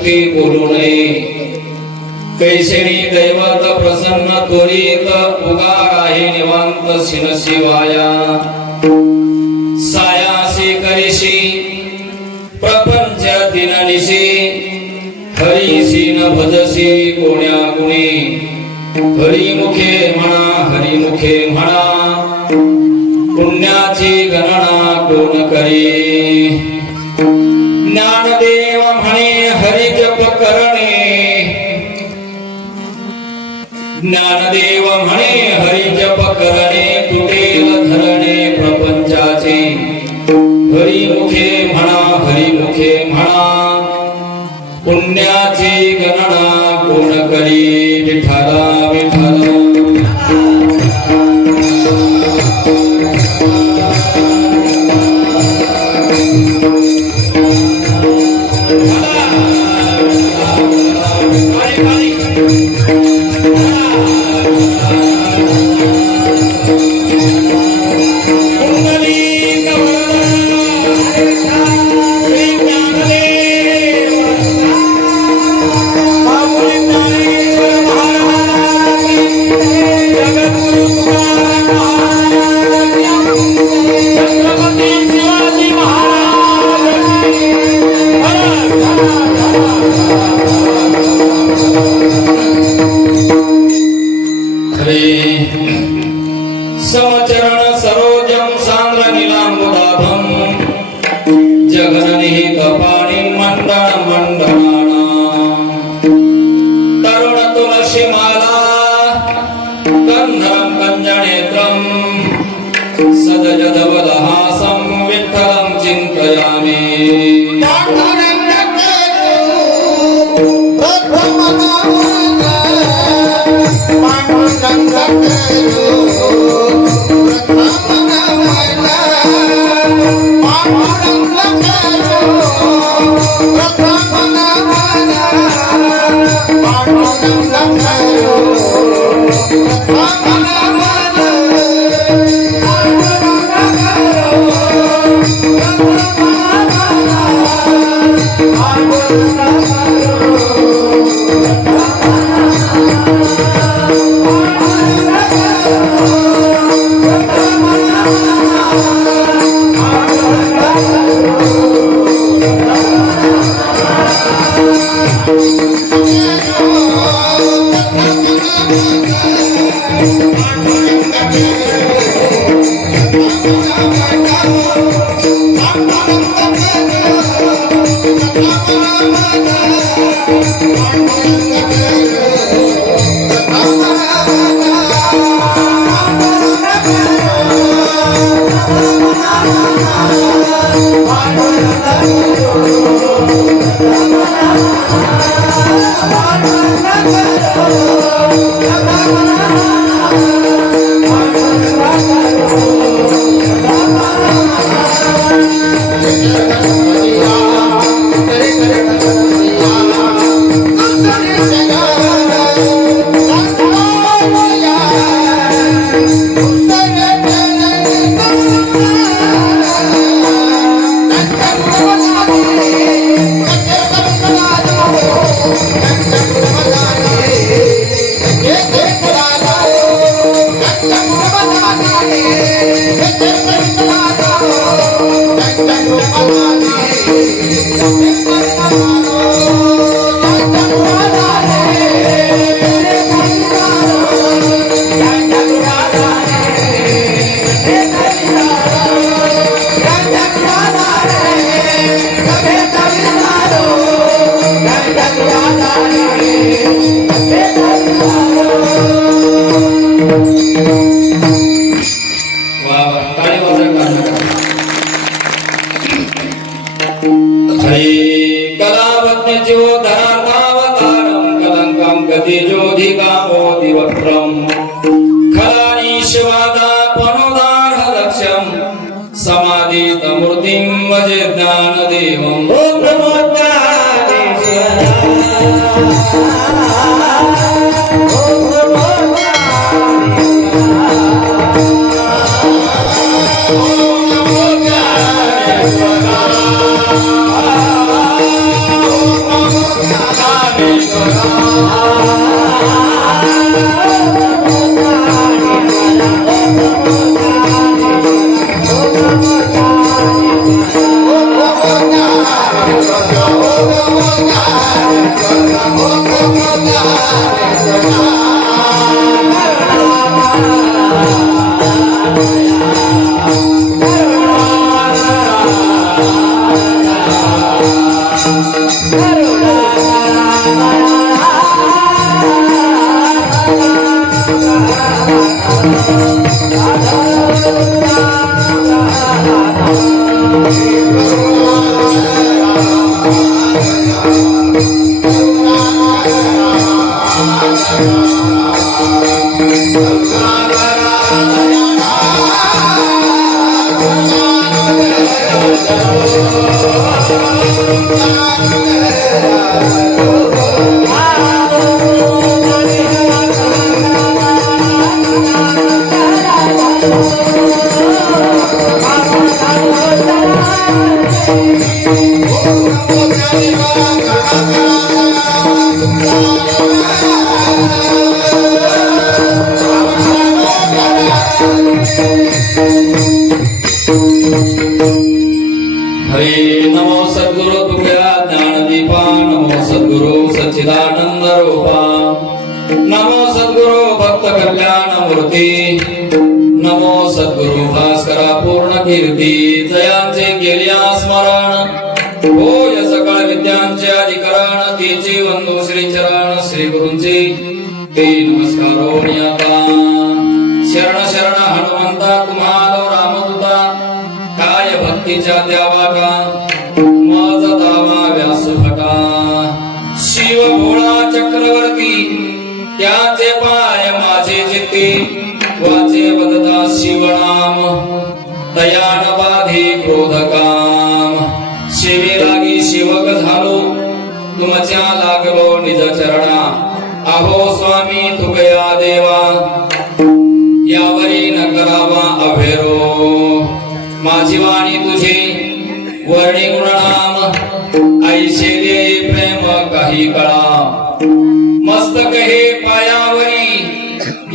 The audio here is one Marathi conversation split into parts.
शक्ती बोलू नये कैसेनी दैवत प्रसन्न त्वरित उगार आहे निवांत सिन शिवाया सायासी करिशी प्रपंच दिननिशी हरिसी न भजसी कोण्या गुणी हरिमुखे म्हणा पुण्याची गणना कोण करी ज्ञानदेव म्हणे हरि जप करणे ज्ञानदेव म्हणे हरि जप करणे तुटेल धरणे प्रपंचाचे हरिमुखे म्हणा पुण्याची गणना कोण करी विठ्ठला विठ्ठला समचरण सरोजम सांद्र नीलांबुदाभम जगननिहित पाणी मंडळाना तरुण तुलसी माला गंधरम कंजनेत्रम सदजदवदहासं विठ्ठलं चिन्तयामि समाधित मूर्तिं भजे ज्ञानदेवम् ओम नमो ज्ञानेश्वराय हरे नमो सद्गुरु तुभ्या ज्ञानदीपा नमो सद्गुरु सच्चिदानंद रूपा नमो सद्गुरु भक्त कल्याण मूर्ती नमो सद्गुरु भास्करा पूर्ण कीर्ती जयांचे केल्या स्मरण होय सकळ विद्यांचे अधिकरण तिची वंदू श्री चरण श्री गुरूंचे ते नमस्कारो नियता शरण शरण हनुमंता तुम्हाला रामदूता काय भक्तीच्या द्यावा का मज दावा व्यासभटा शिव भोळा चक्रवर्ती त्याचे पाय माझे जिते वाचे बदता शिवनाम दयान बाधी क्रोध काम शिवे लागी शिवक झालो तुमच्या लागलो निज चरणा अहो स्वामी तुगया देवा यावरी न करावा अभेरो माझी वाणी तुझे वर्णी गुणनाम ऐशे दे प्रेम काही कळा मस्तक हे पायावरी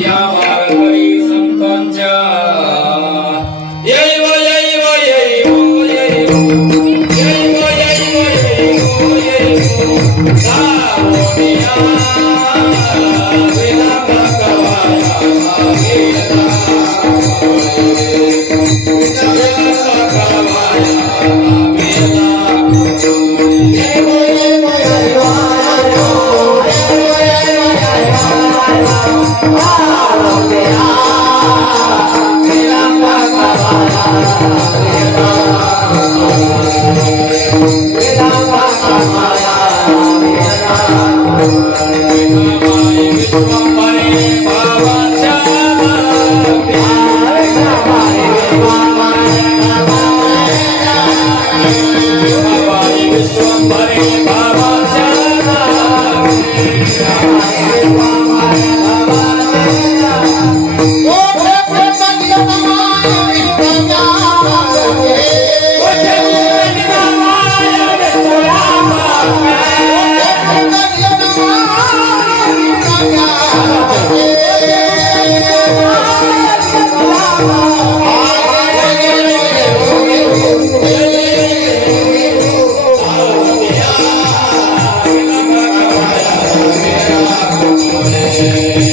या वारकरी संतांच्या यै व यै व यै व यै व यै व यै व यै व सावनिया विना भगवाया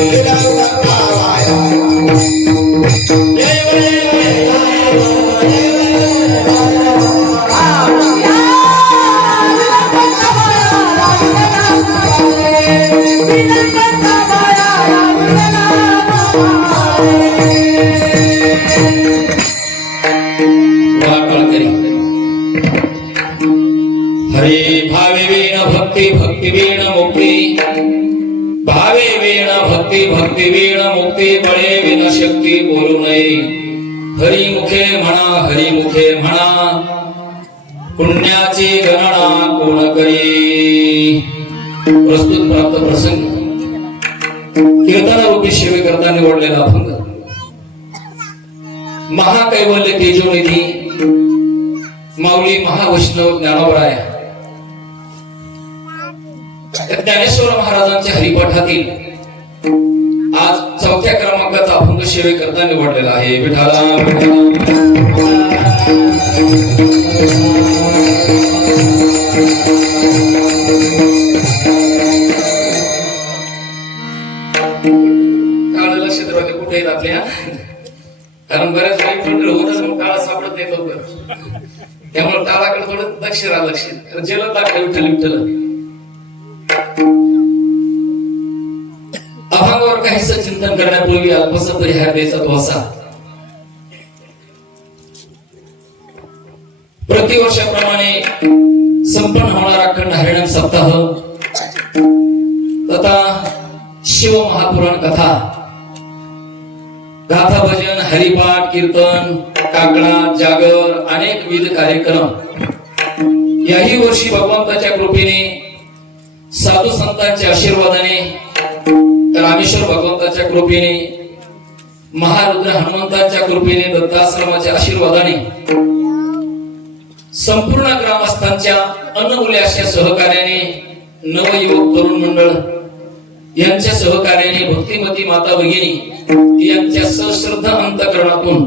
वेदा हरे भावे वीण भक्ती भक्ती वीण मुक्ती भावे वीण भक्ती भक्ती वीण मुक्ती बळे विन शक्ती बोलू नये हरी मुखे म्हणा पुण्याची गणना कोण करी प्रस्तुत प्राप्त प्रसंग कीर्तन रूपी सेवे करता निवडलेला अभंग महाकैवल्य तेजोनिधी माऊली महावैष्णव ज्ञानोबराय ज्ञानेश्वर महाराजांच्या हरिपाठातील आज 4थ्या क्रमांकाचा अभंग सेवे करता निवडलेला आहे विठाला काळ लक्ष ठेवायचं कुठे येत आपल्या कारण बऱ्याच वेळी पंढर होत काळा सापडत नाही लवकर त्यामुळे काळाकडे थोडं लक्ष राहा लक्ष जलद लागतं विठ्ठल विठ्ठल अभंगावर काहीच चिंतन करण्यापूर्वी अल्पसा परिहार द्यायचा तो असा प्रतिवर्षाप्रमाणे संपन्न होणारा अखंड हरिनाम सप्ताह तथा शिव महापुराण कथा गाथा भजन हरिपाठ कीर्तन काकडा जागर अनेक विविध कार्यक्रम याही वर्षी भगवंताच्या कृपेने साधू संतांच्या आशीर्वादाने रामेश्वर भगवंताच्या कृपेने महारुद्र हनुमंतांच्या कृपेने दत्ताश्रमाच्या आशीर्वादाने संपूर्ण ग्रामस्थांच्या अनमूल्य अशा सहकार्याने नवयुवक तरुण मंडळ यांच्या सहकार्याने भक्तिमती माता भगिनी यांच्या सश्रद्ध अंतःकरणातून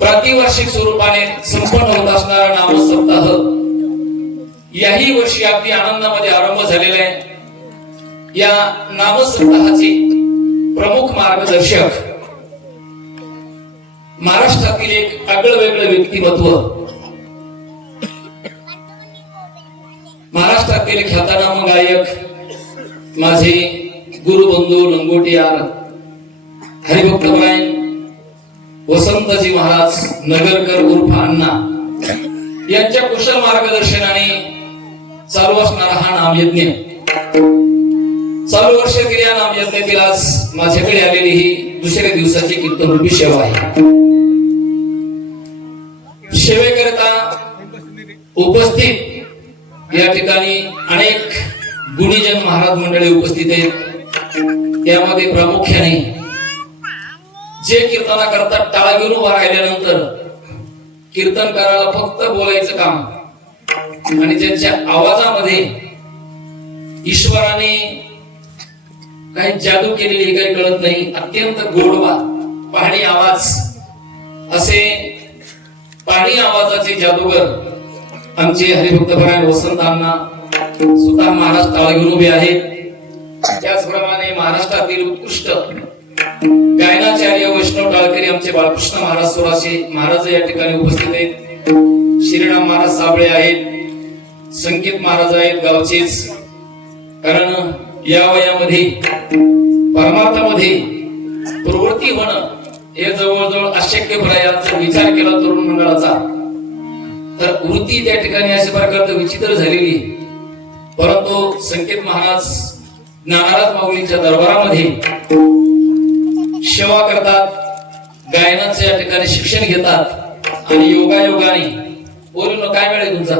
प्रतिवार्षिक स्वरूपाने संपन्न होत असणारा नामसप्ताह याही वर्षी अगदी आनंदामध्ये आरंभ झालेला आहे। या नामसप्ताहाचे प्रमुख मार्गदर्शक महाराष्ट्रातील एक आगळं-वेगळं व्यक्तिमत्व, महाराष्ट्रातील ख्यातनाम गायक माझे गुरुबंधू लंगोटियार हरिभक्तपरायण वसंतजी महाराज नगरकर उर्फ अण्णा यांच्या कुशल मार्गदर्शनाने चालू असणारा हा नामयज्ञ, चालू वर्षातील या नामयज्ञातील आज माझ्याकडे आलेली ही दुसऱ्या दिवसाची कीर्तनरूपी सेवा आहे। सेवेकरता उपस्थित या ठिकाणी अनेक गुणीजन महाराज मंडळी उपस्थित आहेत। यामध्ये प्रामुख्याने जे कीर्तना करतात टाळा घेऊन उभा राहिल्यानंतर कीर्तनकाराला फक्त बोलायचं काम आणि ज्यांच्या आवाजामध्ये ईश्वराने काही जादू केलेली काही कळत नाही, अत्यंत गोडवा पहाडी आवाज, असे पहाडी आवाजाचे जादूगर आमचे हरिभक्तपरायण वसंतांना सुद्धा महाराज टाळा घेऊन उभे आहेत। त्याचप्रमाणे महाराष्ट्रातील उत्कृष्ट गायनाचार्य वैष्णव टाळकरी आमचे बाळकृष्ण महाराज सोराशे महाराज या ठिकाणी उपस्थित आहेत। श्रीराम महाराज साबळे आहेत, संकेत महाराज आहेत गावचेच, कारण या वयामध्ये परमार्थामध्ये प्रवृत्ती होणं हे जवळजवळ अशक्यप्राय आहे। विचार केला तरुण मंडळाचा तर वृत्ती त्या ठिकाणी अशा प्रकारचं विचित्र झालेली, परंतु संकेत महाराज ज्ञानाराज माऊलींच्या दरबारामध्ये सेवा करतात, गायनाचं या ठिकाणी शिक्षण घेतात आणि योगायोगाने बोलून काय मिळेल तुमचा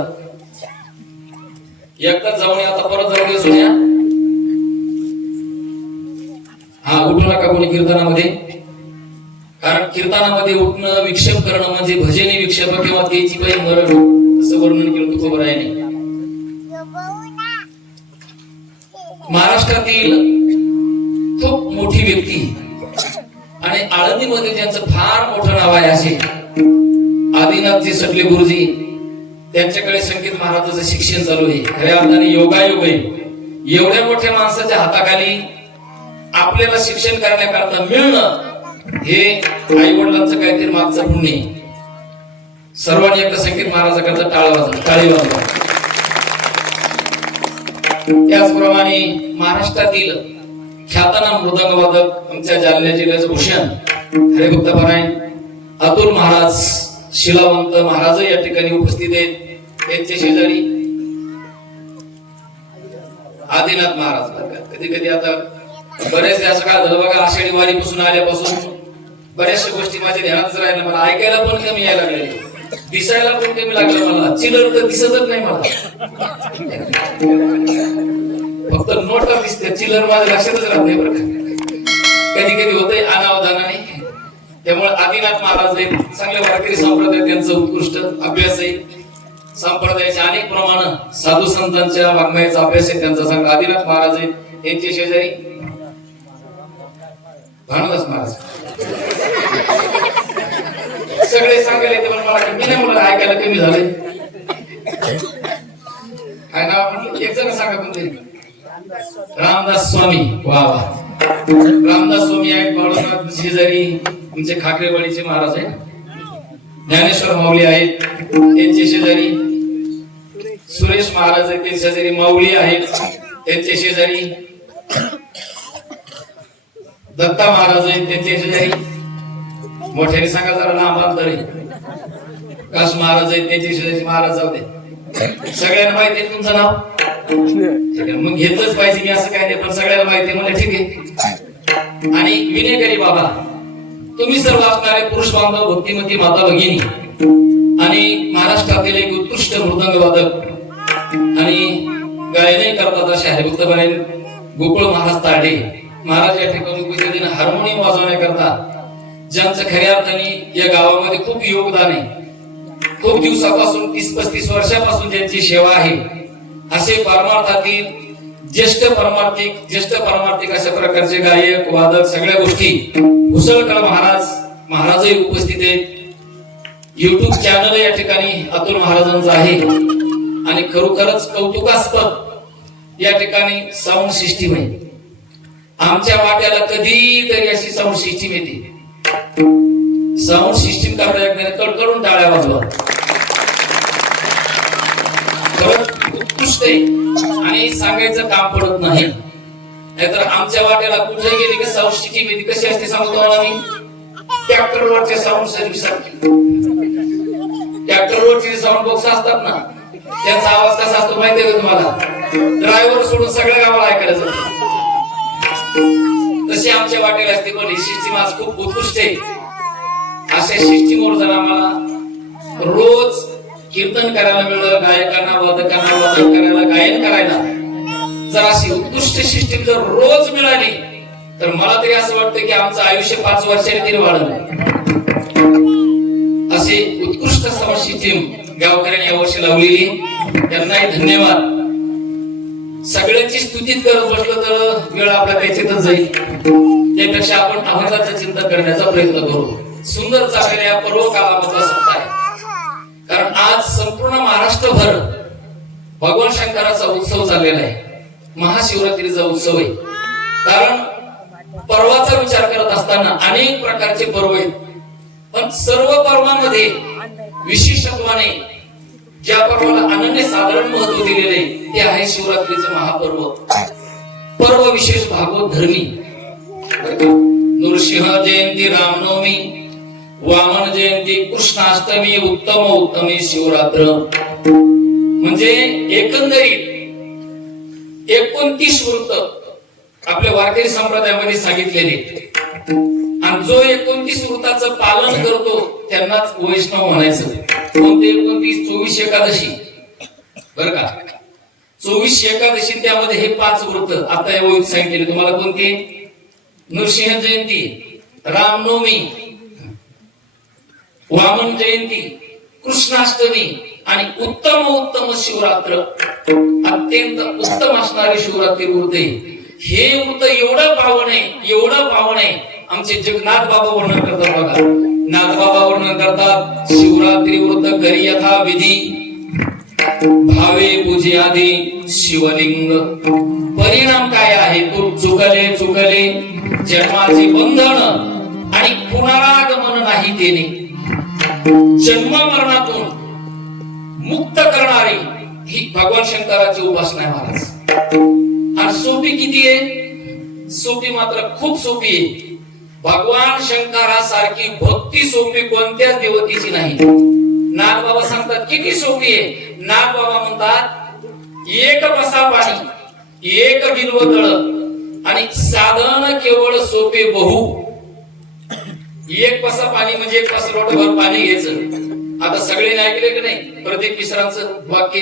एकदा जाऊन आता परत जाऊन सोन्या हा उठू नका कोणी कीर्तनामध्ये, कारण कीर्तनामध्ये उठणं विक्षेप करणं म्हणजे भजनी विक्षेप किंवा तेची पायी मरण असं वर्णन केलं तुकोबरायाने। महाराष्ट्रातील खूप मोठी व्यक्ती आणि आळंदीमध्ये ज्यांचं फार मोठं नाव आहे असे आदिनाथजी सटले गुरुजी, त्यांच्याकडे संकेत महाराजांचं शिक्षण चालू आहे। खऱ्या अर्थाने योगायोग आहे, एवढ्या मोठ्या माणसाच्या हाताखाली आपल्याला शिक्षण करण्याकरता मिळणं हे आई वडिलांचं काहीतरी मागचं पुण्य आहे। सर्वांनी एकदा संकेत महाराजांकरता टाळी वाजवा। त्याचप्रमाणे महाराष्ट्रातील ख्यातनाम मृदंगवादक आमच्या जालना जिल्ह्याचे भूषण हरिभक्तपरायण अतुल महाराज शिलावंत महाराज या ठिकाणी उपस्थित आहेत। त्यांचे शेजारी आदिनाथ महाराज, कधी कधी आता बरेच असं काय झालं बघा, आषाढी वारीपासून आल्यापासून बऱ्याचशा गोष्टी माझ्या ध्यानातच राहिल्या, मला ऐकायला पण कमी यायला लागले, दिसायला पण कमी लागलं, मला चिलर तर दिसतच नाही, मला फक्त नोटा दिसते, चिलर माझ्या लक्षातच राहत नाही बरं, कधी कधी होतंय अनावधानाने। त्यामुळे आदिनाथ महाराज आहेत, चांगल्या वारकरी संप्रदाय त्यांचा उत्कृष्ट अभ्यास आहे, संप्रदायाचे अनेक प्रमाण साधू संतांच्या वाङ्मयाचा अभ्यास आहे त्यांचा चांगला। आदिनाथ महाराज आहेत, त्यांचे शेजारी भानुदास महाराज, सगळे सांगायला येते पण मला मी नाही, मला ऐकायला कमी झाले। काय नाव म्हणलं एक जण सांगा कोणते? रामदास स्वामी, वा वा, रामदास स्वामी आहेत। बाळूनाथ शेजारी तुमचे खाकरेवाडीचे महाराज आहेत, ज्ञानेश्वर माऊली आहेत, त्यांचे शेजारी सुरेश महाराज आहेत, त्यांच्या शेजारी माऊली आहेत, त्यांचे शेजारी दत्ता महाराज आहेत, त्यांचे शेजारी मोठ्याने सांगा जरा लांब अंतर आहे, कास महाराज आहेत, त्यांचे शेजारी महाराज जाऊ दे, सगळ्यांना माहिती आहे तुमचं नाव, मग घेतलंच पाहिजे की असं काय नाही, पण सगळ्याला माहिती म्हणजे ठीक आहे। आणि विनयकरी बाबा, तुम्ही सर्व असणारे पुरुष बांधव भक्तिमती माता भगिनी आणि महाराष्ट्रातील एक उत्कृष्ट मृदंग वादक आणि गायनही करतात असे हरिभक्तपरायण गोकुळ महाराज ताडे महाराज या ठिकाणी उपस्थित हार्मोनियम वाजवण्याकरता ज्यांचं खऱ्या अर्थाने या गावामध्ये खूप योगदान आहे, खूप दिवसापासून 30-35 वर्षापासून ज्यांची सेवा आहे असे परमार्थातील ज्येष्ठ परमार्थिक अशा प्रकारचे गायक वादक सगळ्या गोष्टी भुसळकर महाराजही उपस्थित आहेत. युट्यूब चॅनल या ठिकाणी अतुल महाराजांचं आहे आणि खरोखरच कौतुकास्पद या ठिकाणी साऊंड सिस्टीम आहे. आमच्या वाट्याला कधीतरी अशी साऊंड सिस्टीम येते. साऊंड सिस्टीम करता एकदा कडकडून टाळ्या वाजवा. उत्कृष्ट आहे आणि सांगायचं काम पडत नाही. नाहीतर आमच्या वाट्याला कुठे गेली की साऊंड सिस्टीम येते. कशी असते सांगतो मला मी. ट्रॅक्टरवरचे साऊंड सर्व्हिस सारखी. ट्रॅक्टरवरचे साऊंड बॉक्स असतात ना, त्यांचा आवाज कसा असतो माहिती आहे का तुम्हाला. ड्रायव्हर सोडून सगळ्या गावाला ऐकायला जातो. तशी आमच्या वाटेला असते. पण ही सिस्टीम आज खूप उत्कृष्ट आहे. अशा सिस्टीमवर जर आम्हाला रोज कीर्तन करायला मिळलं, गायकांना वादकांना वादन करायला, गायन करायला जर अशी उत्कृष्ट सिस्टीम जर रोज मिळाली तर मला तरी असं वाटतं की आमचं आयुष्य 5 वर्षांनी तरी वाढलं. असे उत्कृष्ट साऊंड सिस्टीम गावकऱ्यांनी यावर्षी लावलेली, त्यांनाही धन्यवाद. सगळ्यांची स्तुती करत बसलो तर वेळ आपल्या त्याच्यातच जाईल. त्यापेक्षा आपण अभंगाचं चिंतन करण्याचा प्रयत्न करू. सुंदर चाललेल्या पर्व कालामधला सप्ताह आहे. कारण आज संपूर्ण महाराष्ट्रभर भगवान शंकराचा उत्सव चाललेला आहे. महाशिवरात्रीचा उत्सव आहे. कारण पर्वाचा विचार करत असताना अनेक प्रकारचे पर्व आहेत. पण सर्व पर्वांमध्ये विशेषत्वाने ज्या पर्वाला अनन्य साधारण महत्व दिलेले ते आहे शिवरात्रीचं महापर्व. पर्व विशेष भागवत धर्मी. नृसिंह जयंती, रामनवमी, वामन जयंती, कृष्णाष्टमी, उत्तमी शिवरात्र. म्हणजे एकंदरीत 29 वृत्त आपल्या वारकरी संप्रदायामध्ये सांगितलेले. आणि जो 29 वृत्ताचं पालन करतो त्यांनाच वैष्णव म्हणायचं. कोणते 29? 24 एकादशी बरं का. 24 एकादशी त्यामध्ये हे 5 वृत्त आता या वहीत सांगितले तुम्हाला. कोणते? नृसिंह जयंती, रामनवमी, वामन जयंती, कृष्णाष्टमी आणि उत्तम शिवरात्र. अत्यंत उत्तम असणारी शिवरात्री वृत्त. हे वृत्त एवढं पावन आहे. आमचे जगन्नाथ बाबा वर्णन करतात बघा. नाथ बाबा वर्णन करतात, शिवरात्री वृत्त करी यथा विधी, भावे पूजे आधी शिवलिंग. परिणाम काय आहे? तू चुकले जन्माचे बंधन आणि पुनरागमन नाही तेने. जन्म मरणातून मुक्त करणारी ही भगवान शंकराची उपासना आहे महाराज. आणि सोपी किती आहे? सोपी मात्र खूप सोपी आहे. भगवान शंकरासारखी भक्ती सोपी कोणत्याच देवतेची नाही. नाथ बाबा सांगतात किती सोपी आहे. नाथ बाबा म्हणतात एक पसा पाणी, एक बिल्वदळ आणि साधन केवळ सोपे बहु. एक पसा पाणी म्हणजे 1 पसा लोटभर पाणी घ्यायचं. आता सगळ्यांनी ऐकले की नाही प्रत्येक मिश्रांचं वाक्य.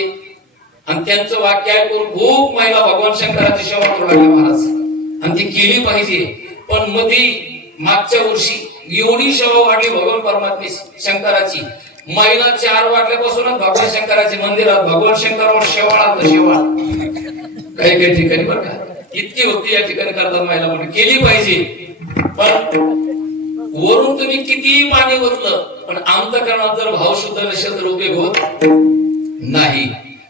आणि त्यांचं वाक्य ऐकून खूप महिला भगवान शंकराची सेवा करू लागल्या महाराज. आणि ती केली पाहिजे. पण मध्ये मागच्या वर्षी एवढी सेवा वाढली भगवान परमात्मे शंकराची. महिला 4 वाजल्यापासूनच भगवान शंकराच्या मंदिरात भगवान शंकरावर शेवाळा काही ठिकाणी बरं का. इतकी भक्ती या ठिकाणी करतात महिला. म्हणून केली पाहिजे. पण वरून तुम्ही किती पाणी ओतलं पण अंतःकरणात जर भाव शुद्ध नसेल तर उपयोग होत नाही.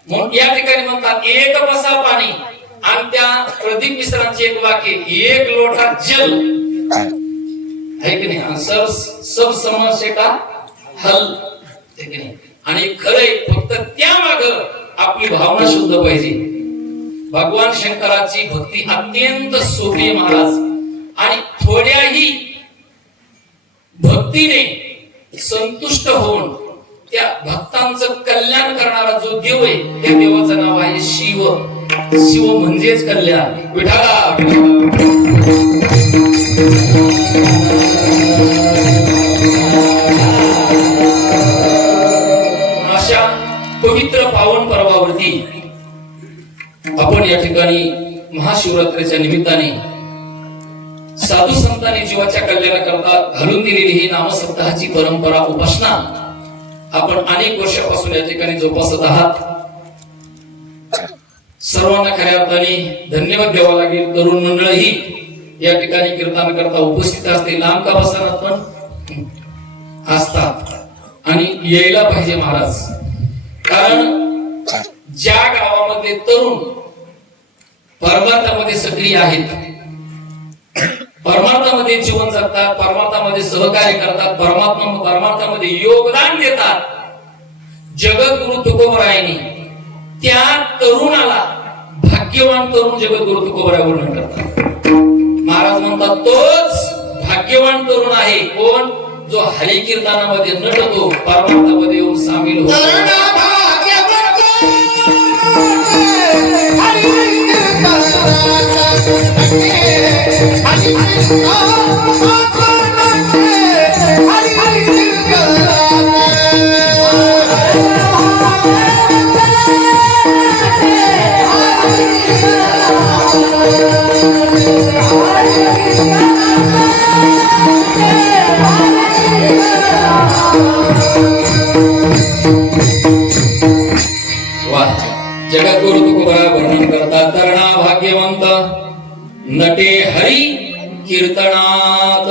म्हणून या ठिकाणी म्हणतात एक पसा पाणी. आणि त्या प्रदीप मिश्रांचे एक वाक्य, एक लोटा जल आहे की नाही. सब समस्या का हल आहे की नाही. आणि खरंय फक्त त्या माग आपली भावना शुद्ध पाहिजे. भगवान शंकराची भक्ती अत्यंत सोपी महाराज. आणि थोड्याही भक्तीने संतुष्ट होऊन त्या भक्तांचं कल्याण करणारा जो देव आहे त्या देवाचं नाव आहे शिव. शिव म्हणजेच कल्याण. विठाला अशा पवित्र पावन पर्वावरती आपण या ठिकाणी महाशिवरात्रीच्या निमित्ताने साधू संतांनी जीवाच्या कल्याणाकरता घालून दिलेली ही नामसप्ताहाची परंपरा उपासना आपण अनेक वर्षापासून या ठिकाणी जोपासत आहात. सर्वांना खऱ्या अर्थाने धन्यवाद द्यावा लागेल. तरुण मंडळ ही या ठिकाणी कीर्तन करता उपस्थित असते. लांब का बसणार पण असतात आणि यायला पाहिजे महाराज. कारण ज्या गावामध्ये तरुण परमार्थामध्ये सक्रिय आहेत, परमार्थामध्ये जीवन जगतात, परमार्थामध्ये सहकार्य करतात, परमार्थामध्ये योगदान देतात, जगद्गुरु तुकोबरायांनी त्या तरुणाला भाग्यवान तरुण जगद्गुरु तुकोबराय वर्णन करतात. महाराज म्हणतात तोच भाग्यवान तरुण आहे कोण? जो हरी कीर्तनामध्ये नटतो, परमार्थामध्ये येऊन सामील होतो. जगद्गुरु तुकोबराय वर्णन करतात. तरणा भाग्यवंत नटे हरी कीर्तनात.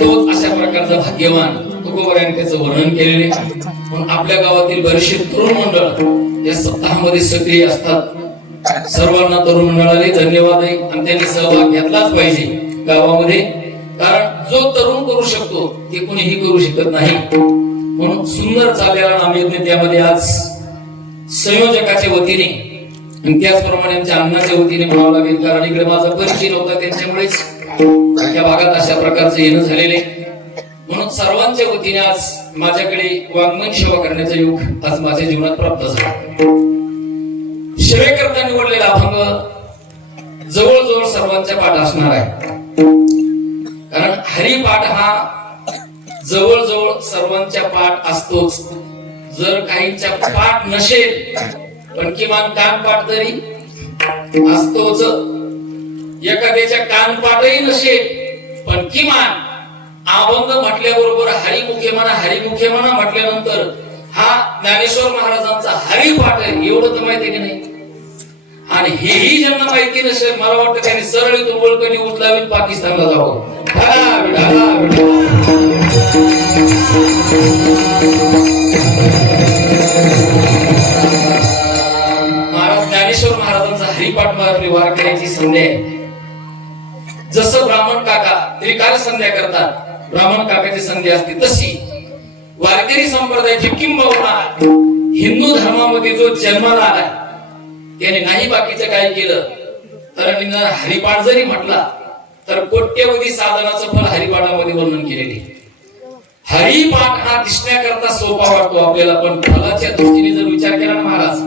तोच अशा प्रकारचा भाग्यवान तुकोबरायांनी त्याचं वर्णन केलेले. म्हणून आपल्या गावातील बरेचसे तरुण मंडळ या सप्ताहामध्ये सक्रिय असतात. सर्वांना तरुण मंडळाला धन्यवाद आहे आणि त्यांनी सहभाग घेतलाच पाहिजे गावामध्ये. कारण जो तरुण करू शकतो ते कोणीही करू शकत नाही. म्हणून सुंदर चाललेला नामयज्ञ त्यामध्ये आज संयोजकाच्या वतीने आणि त्याचप्रमाणे आमच्या अण्णाच्या वतीने म्हणावं लागेल. कारण इकडे माझा परिचय नव्हता, त्यांच्यामुळेच त्या भागात अशा प्रकारचं येणं झालेले. म्हणून सर्वांच्या वतीने आज माझ्याकडे वाङ्मय सेवा करण्याचा योग आज माझ्या जीवनात प्राप्त झाला. सेवेकरता निवडलेला अभंग जवळजवळ सर्वांच्या पाठ असणार आहे. कारण हरिपाठ हा जवळजवळ सर्वांच्या पाठ असतोच. जर काहींच्या पाठ नसेल पण किमान कानपाठ तरी असतोच. एखाद्याच्या कानपाठही नसेल पण किमान अभंग म्हटल्याबरोबर हरिमुखे म्हणा म्हटल्यानंतर हा ज्ञानेश्वर महाराजांचा हरिपाठ आहे एवढं तर माहिती की नाही. आणि हेही ज्यांना माहिती नसेल मला वाटतं त्यांनी सरळ इथून बळकणी उचलावी पाकिस्तानला जावं. महाराज ज्ञानेश्वर महाराजांचा हरिपाठ वार करायची संधी आहे. जसं ब्राह्मण काका त्रिकाल संध्या करतात, ब्राह्मण काकाची संधी असते, तशी वारकरी संप्रदायाची किंबहुना हिंदू धर्मामध्ये जो जन्माला आलाय त्याने नाही बाकीचं काय केलं तर हरिपाठ जरी म्हटला तर कोट्यवधी साधनाचं फल हरिपाठामध्ये वर्णन केलेले. हरिपाठ हा दिसण्याकरता सोपा वाटतो आपल्याला, पण फलाच्या दृष्टीने जर विचार केला ना महाराज,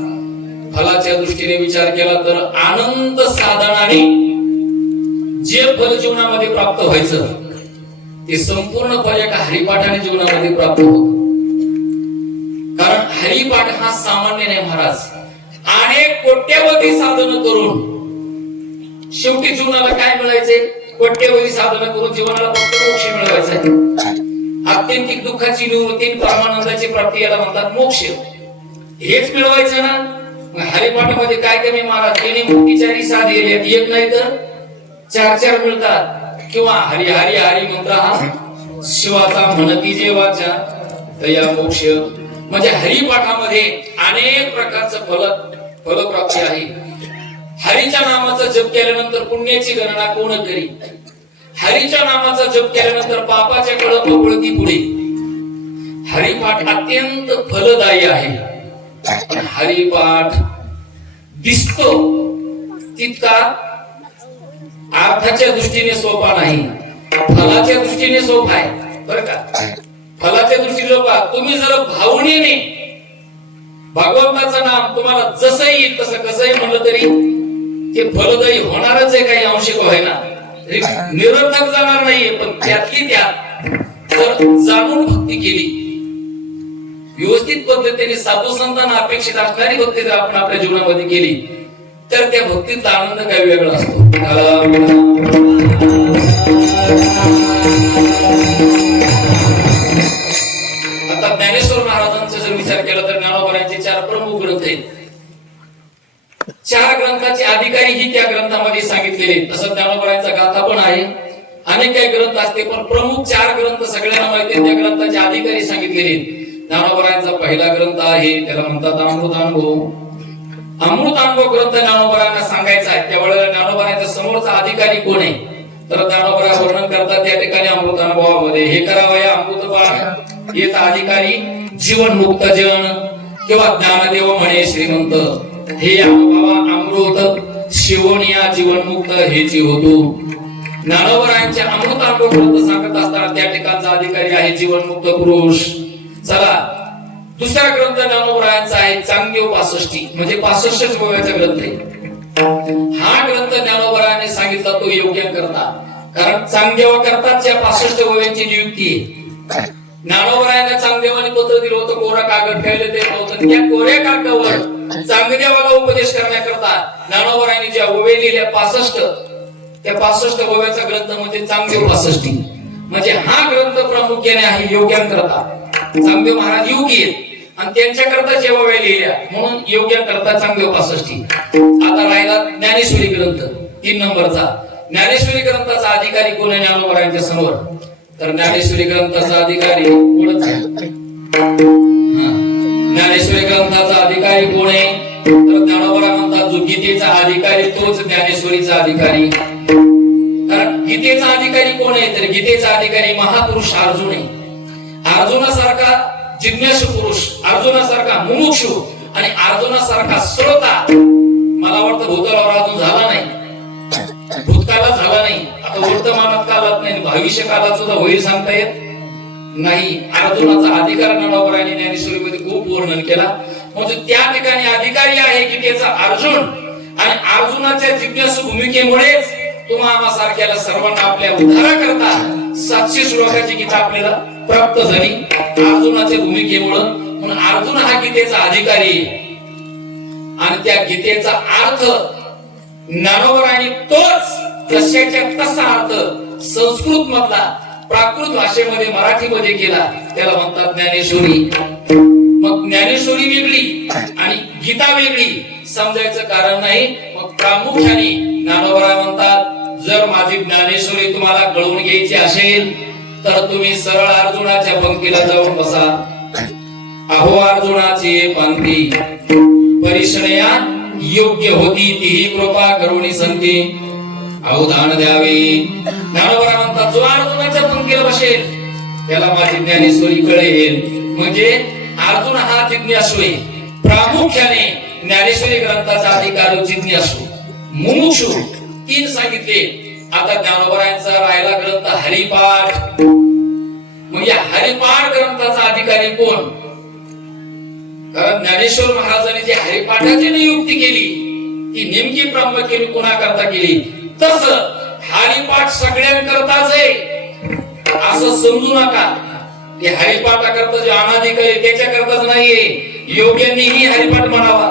फलाच्या दृष्टीने विचार केला तर आनंद साधनाने जे फल जीवनामध्ये प्राप्त व्हायचं ते संपूर्ण फल एका हरिपाठाने जीवनामध्ये प्राप्त होत. कारण हरिपाठ हा सामान्य नाही महाराज. अनेक कोट्यवधी साधनं करून शेवटी जीवनाला काय मिळायचंय? कोट्यवधी साधनं करून जीवनाला फक्त मोक्ष मिळवायचा आहे. आत्यंतिक दुःखाची निवृत्ती, परमानंदाची प्राप्ती याला म्हणतात मोक्ष. हेच मिळवायचं ना. हरिपाठामध्ये काय कमी महाराज त्यांनी मुक्तीचारी साथ दिलेत, एक नाही तर चार मिळतात. किंवा हरी हरी हरी मंत्र हा शिवाचा म्हणती जे वाचा तया मोक्ष. म्हणजे हरिपाठामध्ये अनेक प्रकारचं फलप्राप्ती आहे. हरीच्या नामाचा जप केल्यानंतर पुण्याची गणना कोण करी? हरीच्या नामाचा जप केल्यानंतर पापाच्या कळप पळती पुढे. हरिपाठ अत्यंत फलदायी आहे. हरिपाठ दिसतो तितका अर्थाच्या दृष्टीने सोपा नाही, फलाच्या दृष्टीने सोपा आहे बरं का. फलाच्या दृष्टीने सोपा. तुम्ही जर भावनेने भगवंताचं नाम तुम्हाला जसं येईल तसं कसंही म्हणलं तरी ते फलदायी होणारच आहे. काही अंशिक व्हायना निरर्थक जाणार नाहीये. पण त्यातली त्यात जर जाणून भक्ती केली, व्यवस्थित पद्धतीने साधू संतांना अपेक्षित असणारी भक्ती जर आपण आपल्या जीवनामध्ये केली तर त्या भक्तीचा आनंद काही वेगळा असतो. आता ज्ञानेश्वर महाराजांचा जर विचार केला तर ज्ञानोबा यांचे 4 प्रमुख ग्रंथ आहेत. चार ग्रंथाचे अधिकारी ही त्या ग्रंथामध्ये सांगितलेले. तसं ज्ञानोबरायांचा गाथा पण आहे, अनेक काही ग्रंथ असते, पण प्रमुख चार ग्रंथ सगळ्यांना माहिती त्या ग्रंथाचे अधिकारी सांगितलेले. ज्ञानोबरायांचा पहिला ग्रंथ आहे, त्याला म्हणतात अमृतानुभव. अमृतानुभव ग्रंथ ज्ञानोबरायांना सांगायचा आहे. त्यावेळेला ज्ञानोबरायांच्या समोरचा अधिकारी कोण आहे तर ज्ञानोबरा वर्णन करतात त्या ठिकाणी अमृतानुभवामध्ये, हे करावया अमृतपाठ, हेच अधिकारी जीवन मुक्त जन किंवा ज्ञानदेव म्हणे श्रीमंत, हे बाबा अमृत शिवनिया जीवन मुक्त हे जी होतो. ज्ञानोबरायांचे अमृतानुभव ग्रंथ सांगत असताना त्या ठिकाणचा अधिकारी आहे जीवन मुक्त पुरुष. चला, दुसरा ग्रंथ ज्ञानोबरायांचा आहे चांगदेव 65, म्हणजे 65 गोव्याचा ग्रंथ आहे. हा ग्रंथ ज्ञानोबरायाने सांगितला तो योग्य करता, कारण चांगदेवा करताच या 65 गोव्यांची नियुक्ती आहे. ज्ञानोबरायांना चांगदेवाने पत्र दिलं होतं, कोरा कागद ठेवले ते होतं, त्या कोऱ्या कागदावर चांगदेवाला उपदेश करण्याकरता ज्ञानोबरायांनी ज्या ओवे लिहिल्या 65, त्या 65 गोव्याचा ग्रंथ म्हणजे चांगदेव 65, म्हणजे हा ग्रंथ प्रामुख्याने आहे योग्य करता. चांगदेव महाराज योगी आहेत आणि त्यांच्याकरता जेव्हा वेळ लिहिल्या म्हणून योग्य करता चांगदेव 65. आता राहिला ज्ञानेश्वरी ग्रंथ 3 नंबरचा. ज्ञानेश्वरी ग्रंथाचा अधिकारी कोण आहे ज्ञानोबरायांच्या समोर तर ज्ञानेश्वरी ग्रंथाचा अधिकारी कोणच आहे. ज्ञानेश्वरी ग्रंथाचा अधिकारी कोण आहे तर ज्ञानोबरा म्हणतात जो गीतेचा अधिकारी तोच ज्ञानेश्वरीचा अधिकारी. कारण गीतेचा अधिकारी कोण आहे तर गीतेचा अधिकारी महापुरुष अर्जुन आहे. अर्जुनासारखा जिज्ञासू पुरुष, अर्जुनासारखा मुमुक्षु आणि अर्जुनासारखा श्रोता मला वाटतं भूतलावर अजून झाला नाही, भूतकाळात झाला नाही, आता वर्तमानात काळात नाही, भविष्य काळात सुद्धा होईल सांगता येत नाही. अर्जुनाचा अधिकार ज्ञानोबरायांनी ज्ञानेश्वरीमध्ये खूप वर्णन केला. म्हणजे त्या ठिकाणी अधिकारी आहे की त्याचा अर्जुन, आणि अर्जुनाच्या जिज्ञासू भूमिकेमुळेच तुम्हा सारख्याला सर्वांना आपल्या उद्धारा करता 700 श्लोकाची गीता आपल्याला प्राप्त झाली अर्जुनाच्या भूमिकेमुळे. म्हणून अर्जुन हा गीतेचा अधिकारी आणि त्या गीतेचा अर्थ ज्ञानोबरायांनी तोच जशाच्या तसा अर्थ संस्कृत मधला प्राकृत भाषेमध्ये मराठीमध्ये केला, त्याला म्हणतात ज्ञानेश्वरी. मग ज्ञानेश्वरी वेगळी आणि गीता वेगळी समजायचं कारण नाही. मग प्रामुख्याने ज्ञानोबराय म्हणतात जर माझी ज्ञानेश्वरी तुम्हाला कळून घ्यायची असेल तर तुम्ही सरळ अर्जुनाच्या पंक्तीला जाऊन बसा. अहो अर्जुनाची पंक्ती परिश्रया योग्य होती तीही कृपा करुणी संती अवधान द्यावे. ज्ञानोबरा म्हणतात जो अर्जुनाच्या पंक्तीला बसेल त्याला माझी ज्ञानेश्वरी कळेल. म्हणजे अर्जुन हा जिज्ञासू आहे. प्रामुख्याने ज्ञानेश्वरी ग्रंथाचा अधिकारी जिज्ञासू मुमुक्षु 3 सांगितले. आता ज्ञानोबरायांचा राहिला ग्रंथ हरिपाठ. मग या हरिपाठ ग्रंथाचा अधिकारी कोण? कारण ज्ञानेश्वर महाराजांनी जी हरिपाठाची नियुक्ती केली ती नेमकी प्रामुख्याने कोणाकरता केली? तसं हरिपाठ सगळ्यांकरताच आहे असं समजू नका. की हरिपाठाकरता जो अनाधिकारी त्याच्याकरताच नाहीये. योग्यांनीही हरिपाठ म्हणावा,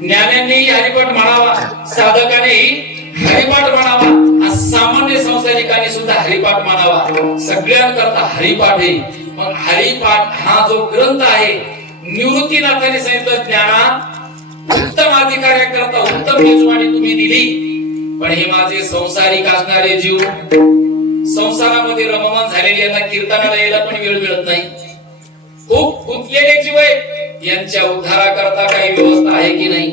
ज्ञानांनीही हरिपाठ म्हणावा, साधकानेही हरिपाठ म्हणावा, सामान्य संसारिकांनी सुद्धा हरिपाठ म्हणावा. सगळ्यांकरता हरिपाठ आहे. मग हरिपाठ हा जो ग्रंथ आहे निवृत्तीनाथाने सांगितलं ज्ञाना उत्तम अधिकाऱ्याकरता उत्तम मेजवानी तुम्ही दिली, पण हे माझे संसारिक असणारे जीव संसारामध्ये रममान झालेले यांना कीर्तनाला यायला पण वेळ मिळत नाही, खूप गुंतलेले जीव आहेत, यांच्या उद्धाराकरता काही व्यवस्था आहे की नाही?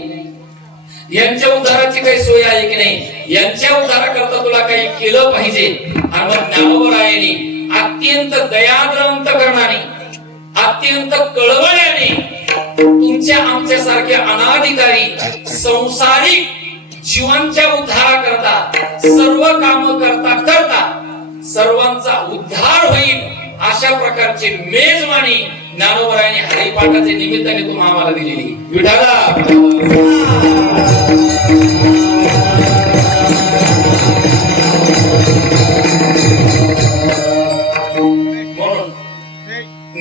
यांच्या उद्धाराची काही सोय आहे की नाही? यांच्या उद्धाराकरता तुला काही केलं पाहिजे. आणि मग ज्ञानोबरायांनी अत्यंत दयाद्र अंतकरणाने अत्यंत कळवळ्याने तुमच्या आमच्या सारख्या अनाधिकारी संसारिक जीवांच्या उद्धारा करता सर्व काम करता करता सर्वांचा उद्धार होईल अशा प्रकारची मेजवानी ज्ञानोबरायांनी हरिपाठाच्या निमित्ताने तुम्हाला आम्हाला दिलेली. विठाला म्हणून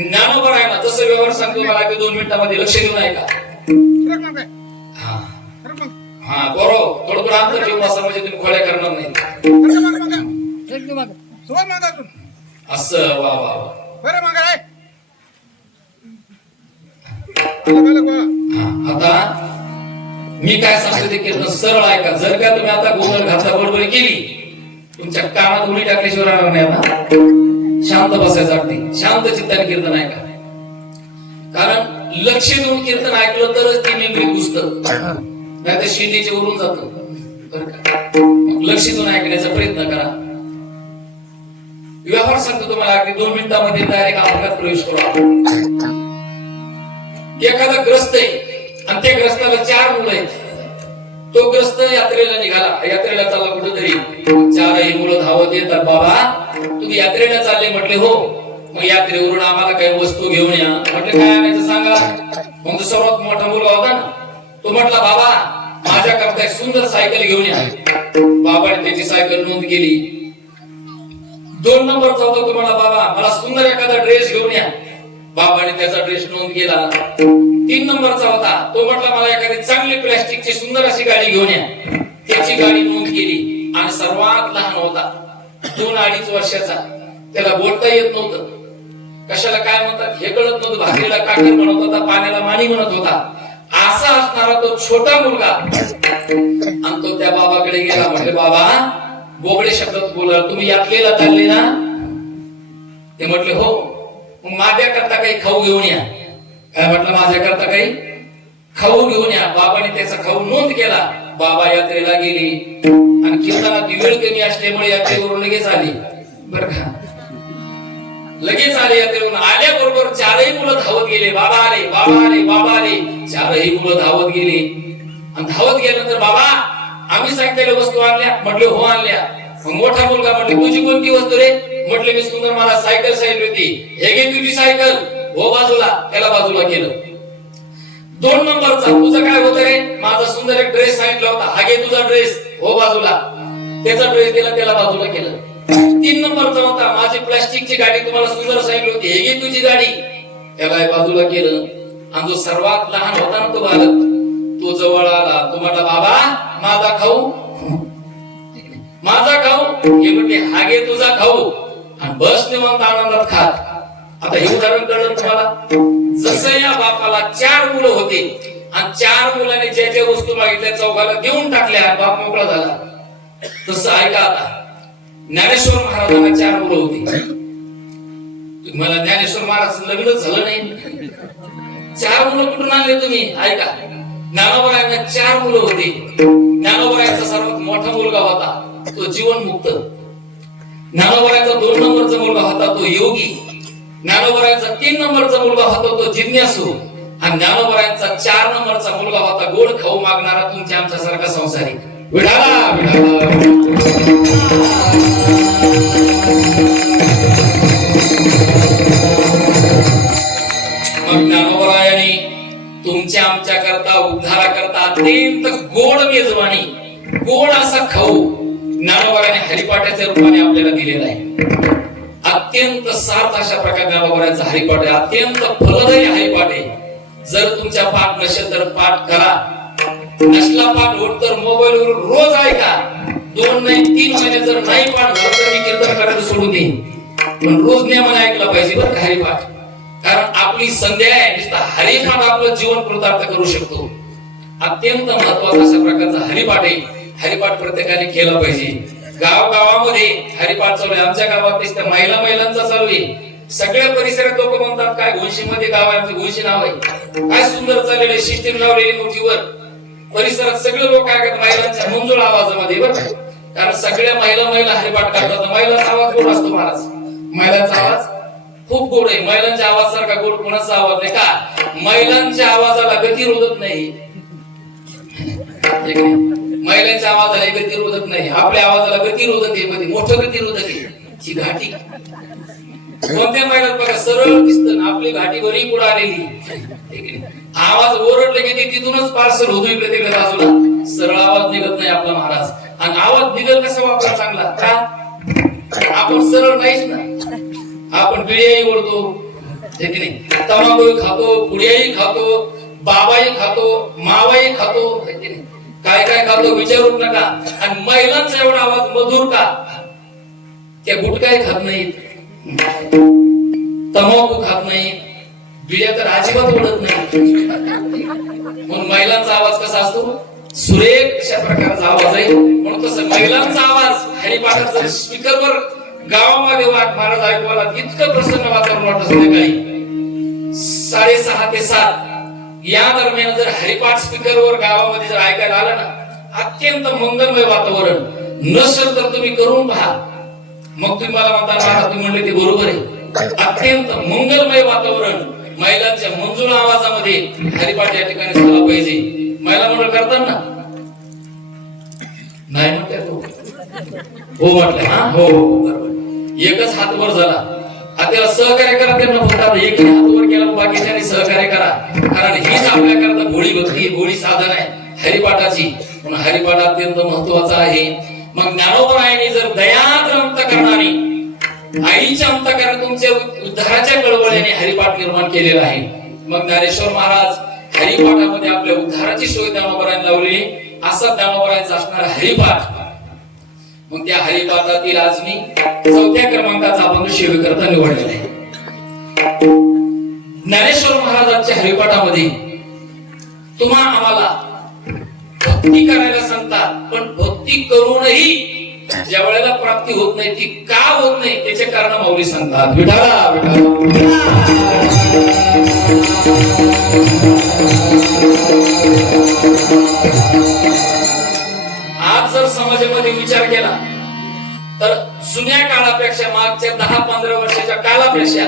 ज्ञानोबरायांना जसं व्यवहार सांगतो मला की 2 मिनिटांमध्ये लक्ष देऊ नये का? हा बरोबर. थोडं थोडं अंतर ठेवून असं म्हणजे तुम्ही खोड्या करणार नाही असं. वा वा आता मी काय सांगतो ते कीर्तन सरळ ऐका. जर का तुम्ही आता गोंधळ घातला, बडबड केली, तुमच्या कानात उडी टाकल्याशिवाय राहणार नाही. आता शांत बसायचं अगदी शांत चित्ताने कीर्तन ऐका. कारण लक्ष देऊन कीर्तन ऐकलं तरच ते मेमरी घुसतं, नाही तर शिंदीच्या वरून जातं. लक्ष देऊन ऐकण्याचा प्रयत्न करा. व्यवहार सांगतो तुम्हाला, अगदी 2 मिनिटांमध्ये डायरेक्ट अपघात प्रवेश करू. एखादा ग्रस्त आहे आणि त्या ग्रस्ताला 4 मुलं आहेत. तो ग्रस्त यात्रेला निघाला, यात्रेला चालला कुठेतरी. 4ही मुलं धावत येतात, बाबा तुम्ही यात्रेला चालले? म्हटले हो. मग यात्रेवरून आम्हाला काही वस्तू घेऊन या. म्हटले काय आणायचं सांगा. मग सर्वात मोठा मुलगा होता ना, तो म्हटला बाबा माझ्याकरता एक सुंदर सायकल घेऊन या. बाबाने त्याची सायकल नोंद केली. 2 नंबरचा होता, तो म्हणला बाबा मला सुंदर एखादा ड्रेस घेऊन या. बाबाने त्याचा ड्रेस नोंद केला. 3 नंबरचा होता, तो म्हटला मला एखादी चांगली प्लास्टिकची सुंदर अशी गाडी घेऊन या. त्याची गाडी नोंद केली. आणि सर्वात लहान होता, 2-2.5 वर्षाचा, त्याला बोलता येत नव्हतं. कशाला काय म्हणतात हे कळत नव्हतं. भाकरीला काकर म्हणत होता, पाण्याला माणी म्हणत होता. असा असणारा तो छोटा मुलगा आणि तो त्या बाबाकडे गेला. म्हटले बाबा बोबडे शब्दात बोला, तुम्ही यात्रेला चालले ना? ते म्हटले हो. मग माझ्याकरता काही खाऊ घेऊन या. काय म्हटलं माझ्याकरता काही खाऊ घेऊन या. बाबाने त्याचा खाऊ नोंद केला. बाबा यात्रेला गेले आणि कीर्तनात वेळ कमी असल्यामुळे यात्रेवरून लगेच आले. बरं का, लगेच आले. यात्रेवरून आल्याबरोबर 4ही मुलं धावत गेले. बाबा आले, बाबा आले, बाबा आले. 4ही मुलं धावत गेले. आणि धावत गेल्यानंतर बाबा आम्ही सांगितलेल्या वस्तू आणल्या? म्हटले हो आणल्या. मग मोठा मुलगा म्हटले तुझी कोणती वस्तू रे? म्हटले मी सुंदर मला सायकल सांगितली होती. हे घे तुझी सायकल. हो बाजूला. त्याला बाजूला केलं. 2 नंबरचा तुझं काय होतं रे? माझा सुंदर एक ड्रेस सांगितला होता. हा घे तुझा ड्रेस. हो बाजूला. त्याचा ड्रेस दिला, त्याला बाजूला केलं. 3 नंबरचा होता, माझी प्लास्टिकची गाडी तुम्हाला सुंदर सांगितली होती. हे घे तुझी गाडी. त्याला बाजूला केलं. आणि जो सर्वात लहान होता ना तो बालक, तो जवळ आला. तो म्हटला बाबा माझा खाऊ, माझा खाऊ. हे म्हटले हा घे तुझा खाऊ आणि बस निवांत आनंदात खात. आता हे उदाहरण कळलं तुम्हाला? जसं या बापाला 4 मुलं होते आणि 4 मुलांनी ज्या ज्या वस्तू मागितल्या चौघाला देऊन टाकल्या, बाप मोकळा झाला. तसं ऐका आता, ज्ञानेश्वर महाराजांना 4 मुलं होती. तुम्हाला ज्ञानेश्वर महाराज लग्नच झालं नाही. 4 मुलं कुठून आणले तुम्ही? ऐका, ज्ञानोबा यांना 4 मुलं होती. ज्ञानोबा यांचा सर्वात मोठा मुलगा होता तो जीवनमुक्त. ज्ञानोबा यांचा 2 नंबरचा मुलगा होता तो योगी. ज्ञानोबा यांचा 3 नंबरचा मुलगा होता तो जिज्ञासू. आणि ज्ञानोबा यांचा 4 नंबरचा मुलगा होता गोड खाऊ मागणारा तुमच्या आमच्या सारखा संसारी. विठाला विठाला. मग ज्ञानोबरायांनी तुमच्या आमच्या करता उद्धारा करता अत्यंत गोड मेजवानी, गोड असा खाऊ ज्ञानोबराने हरिपाठाच्या रूपाने आपल्याला दिलेला आहे. अत्यंत सात अशा प्रकारे ज्ञानोबरांचा हरिपाठ आहे. अत्यंत फलदायी हरिपाठ आहे. जर तुमच्या पाठ नसेल तर पाठ करा. नसला पाठ होत तर मोबाईल वर रोज ऐका. 2 नाही 3 महिने जर नाही पाठ झालं तर मी कीर्तन करायला सोडून देईन. पण रोज नियमाने ऐकला पाहिजे बरं का हरिपाठ. कारण आपली संध्या आहे, नुसता हरिपाठ आपलं जीवन कृतार्थ करू शकतो. अत्यंत महत्वाचा अशा प्रकारचा हरिपाठ आहे. हरिपाठ प्रत्येकाने केला पाहिजे. गावामध्ये हरिपाठ चालू आहे. आमच्या गावात नुसत्या महिलांचा चालू आहे. सगळ्या परिसरात लोक म्हणतात काय घोंशीमध्ये गाव आहे, आमचं घोंशी नाव आहे. काय सुंदर चाललेले सिस्टीम लावलेली मोठीवर. परिसरात सगळे लोक काय करतात महिलांच्या मंजूळ आवाजामध्ये बरं. कारण सगळ्या महिला हरिपाठ करतात. महिलांचा आवाज गोड असतो महाराज. महिलांचा आवाज खूप गोड आहे. महिलांच्या आवाज सारखा गोड कोणाचा आवाज नाही. का महिलांच्या आवाजाला गतिरोधक नाही. महिलांच्या आवाजाला गतिरोधक नाही. आपल्या आवाजाला गतिरोधक आहे. मध्ये मोठं गतिरोधक आहे. ही घाटी कोणत्या महिन्यात बघा सरळ दिसतं, आपली घाटी बरी पुढे आलेली. आवाज ओरडले की तिथूनच पार्सल होतो इकडे तिकडे बाजूला. सरळ आवाज निघत नाही आपला महाराज. आणि आवाज निघल कसा वापरा चांगला का? आपण सरळ नाहीच ना. आपण बिड्याही ओढतो, तंबाखू खातो, पुड्याही खातो, बाबाही खातो, मावाही खातो, काय काय खातो विचारूच नका. आणि महिलांचा एवढा आवाज मधुर का? त्या गुटखाही खात नाहीत, तंबाखू खात नाही, बिड्या तर अजिबात ओढत नाही. म्हणून महिलांचा आवाज कसा असतो? सुरेख अशा प्रकारचा आवाज आहे. म्हणून तसं महिलांचा आवाज हरिपाठाचा स्पीकरवर गावामध्ये वाट महाराज ऐकवायला इतकं प्रसन्न वातावरण वाटत संध्याकाळी 6:30 ते 7 या दरम्यान जर हरिपाठ स्पीकरवर गावामध्ये जर ऐकायला आलं ना, अत्यंत मंगलमय वातावरण. नसेल तर तुम्ही करून पहा. मग तुम्ही मला म्हणता तुम्ही म्हणले ते बरोबर आहे. अत्यंत मंगलमय वातावरण महिलांच्या मंजूळ आवाजामध्ये हरिपाठ या ठिकाणी झाला पाहिजे. महिला मंडळ करतात ना, नाही म्हणतात हो म्हटलं. हा हो एकच हात वर झाला. आता सहकार्य करा त्यांना. फक्त आता एक हात वर केला बाकीच्याने सहकार्य करा. कारण हीच आपल्याकरता भोळी भक्ती भोळी साधन आहे हरिपाठाची. म्हणून हरिपाठ अत्यंत महत्वाचा आहे. मग ज्ञानोबरायांनी जर दयाद्र अंतकरणाने आईच्या अंतकरणात तुमच्या उद्धाराच्या कळवळ्याने हरिपाठ निर्माण केलेला आहे. मग ज्ञानेश्वर महाराज हरिपाठामध्ये आपल्या उद्धाराची सोय ज्ञानोबरायांनी लावलेली. असा ज्ञानोबरायांचा असणारा हरिपाठ. मग त्या हरिपाठातील आज मी 4थ्या क्रमांकाचा आपण सेवेकरता निवडलेला आहे. ज्ञानेश्वर महाराजांच्या हरिपाठामध्ये तुम्हा आम्हाला भक्ती करायला सांगतात. पण भक्ती करूनही ज्या वेळेला प्राप्ती होत नाही ती का होत नाही त्याचे कारण माऊली सांगतात. विठाला विठाला आज जर समाजामध्ये विचार केला तर जुन्या काळापेक्षा मागच्या 10-15 वर्षाच्या काळापेक्षा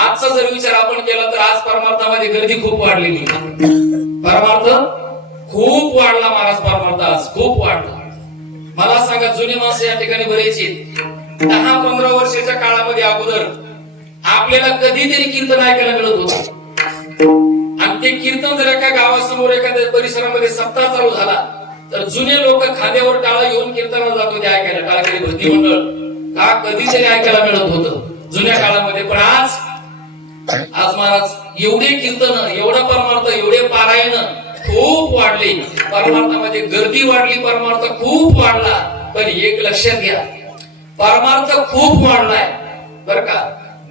आजचा जर विचार आपण केला तर आज परमार्थामध्ये गर्दी खूप वाढलेली. परमार्थ खूप वाढला महाराज. परमार्थ आज खूप वाढला. मला सांगा जुनी माणसं या ठिकाणी बरेच आहेत. 10-15 वर्षाच्या काळामध्ये अगोदर आपल्याला कधीतरी कीर्तन ऐकायला मिळत होतं. आणि ते कीर्तन जर एका गावासमोर एखाद्या परिसरामध्ये सप्ताह चालू झाला तर जुने लोक खांद्यावर टाळा घेऊन कीर्तनाला जात होते ऐकायला. टाळकरी भक्ती मंडळ का कधीतरी ऐकायला मिळत होतं जुन्या काळामध्ये. पण आज महाराज एवढे कीर्तन एवढा परमार्थ एवढे पारायण खूप वाढले. परमार्थामध्ये गर्दी वाढली. परमार्थ खूप वाढला. पण एक लक्षात घ्या, परमार्थ खूप वाढलाय बर का.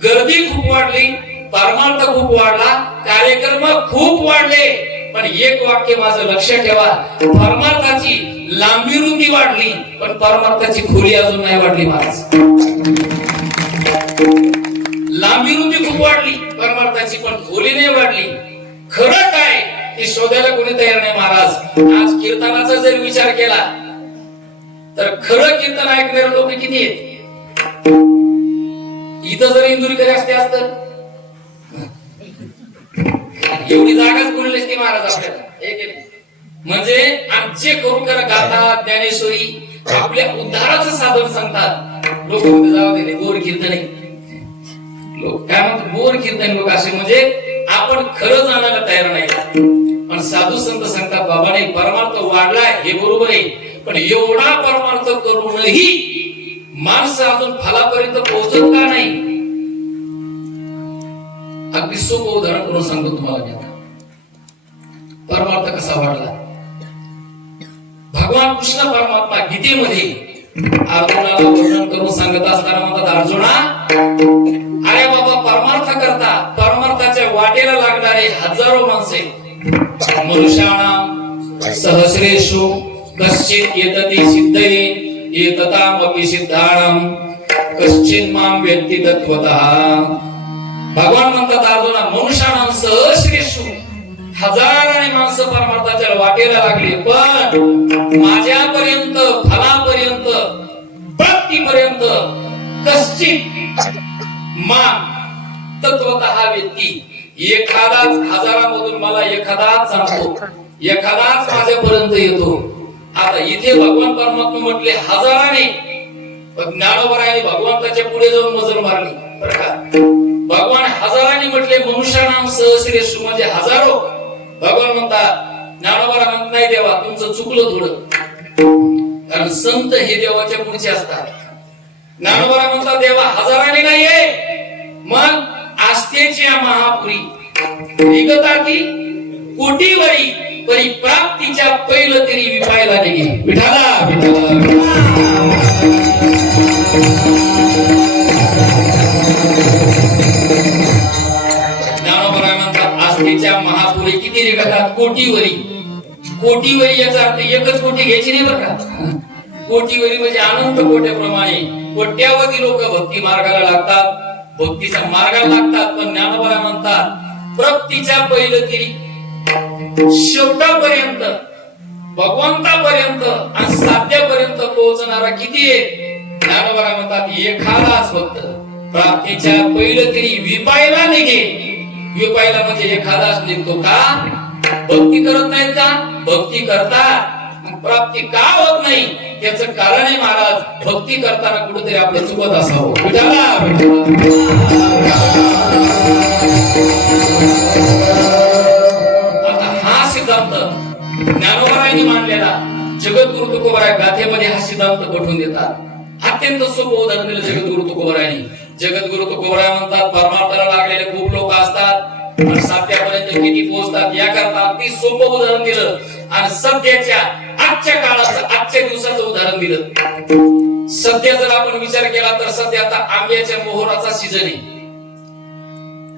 गर्दी खूप वाढली, परमार्थ खूप वाढला, कार्यक्रम खूप वाढले. पण एक वाक्य माझं लक्षात ठेवा, परमार्थाची लांबी रुंदी वाढली पण परमार्थाची खोली अजून नाही वाढली महाराज. लांबी रुंदी खूप वाढली परमार्थाची पण खोली नाही वाढली. खरं काय ते शोधायला कोणी तयार नाही महाराज. आज कीर्तनाचा जर विचार केला तर खरं कीर्तन ऐकणारे लोक किती आहेत. इथं जर इंदुरीकडे असते असतं एवढी जागाच कोणी नसते महाराज आपल्याला. म्हणजे आमचे करून करा गाथा ज्ञानेश्वरी आपल्या उद्धाराचं साधन सांगतात. लोक जाऊ दिले बोर कीर्तन लोक काय म्हणतात बोर कीर्तन लोक असे म्हणजे आपण खरं जाणायला तयार नाही. पण साधू संत सांगतात बाबा नाही परमार्थ वाढलाय हे बरोबर आहे. पण एवढा परमार्थ करूनही माणसं अजून फलापर्यंत पोहोचत का नाही. अगदी सोपं उदाहरण करून सांगतो तुम्हाला मी आता. परमार्थ कसा वाढला. भगवान कृष्ण परमात्मा गीतेमध्ये अर्जुनाला वर्णन करून सांगत असताना म्हणतात अर्जुना अरे बाबा परमार्थ करता परमार्थाच्या वाटेला लागणारे हजारो माणसे मनुष्याणाम सहस्रेषु कश्चित येतति सिद्धये येततामपि सिद्धाणाम कश्चिन माम वेत्ति तत्वतः. भगवान म्हणतात अर्जुना मनुष्याणाम सहस्रेषु हजाराने माणसं परमार्थाच्या वाटेला लागली पण माझ्यापर्यंत फलापर्यंत प्राप्तीपर्यंत कश्चित माम तत्वतः व्यक्ती एखादाच हजारामधून मला एखादाच सांगतो एखादाच माझ्यापर्यंत येतो. आता इथे भगवान परमात्मा म्हटले हजाराने पण ज्ञानोबरायांनी भगवंताच्या पुढे जाऊन मजल मारली बरं का. भगवान हजाराने म्हटले मनुष्यानाम सहस्रेषु म्हणजे हजारो. भगवान म्हणतात ज्ञानोबरा म्हणत नाही देवा तुमचं चुकलं थोडं कारण संत हे देवाच्या पुढचे असतात. ज्ञानोबरा म्हणतात देवा हजाराने नाहीये मग आस्थेच्या महापुरी विगता की कोटीवरी परिप्राप्तीच्या पहिलं तरी विपायला निघे. विठाला विठाला ज्ञानोबरा म्हणतात आस्थेच्या महापुरी किती निघतात कोटीवरी कोटीवरी याचा अर्थ एकच कोटी घ्यायची नाही बरं का. कोटीवरी म्हणजे अनंत कोट्याप्रमाणे कोट्यावधी लोक भक्ती मार्गाला लागतात, भक्तीच्या मार्गाला लागतात. पण ज्ञानोबा म्हणतात प्रगतीच्या पहिलं तरी शेवटापर्यंत भगवंतापर्यंत आणि साध्यापर्यंत पोहोचणारा किती आहे. ज्ञानोबा म्हणतात एखादाच फक्त. प्राप्तीच्या पहिलं तरी विपायला निघे. विपायला म्हणजे एखादाच निघतो का. भक्ती करत नाहीत का. भक्ती करतात, प्राप्ती का होत नाही त्याचं कारण आहे महाराज भक्ती करताना कुठेतरी आपलं चुकत असावं. आता हा सिद्धांत ज्ञानोबारायांनी मांडलेला जगद्गुरु तुकोबाराय गाथेमध्ये हा सिद्धांत पठवून देतात. अत्यंत सोपं उदाहरण दिलं जगद्गुरु तुकोबारायांनी. जगद्गुरु तुकोबाराय म्हणतात परमार्थाला लागलेले खूप लोक असतात, साध्यापर्यंत किती पोहोचतात याकरता अगदी सोपं उदाहरण दिलं. आणि सध्याच्या आजच्या काळाचं आजच्या दिवसाचं उदाहरण दिलं. सध्या जर आपण विचार केला तर सध्या आता आंब्याच्या मोहराचा सीझन आहे.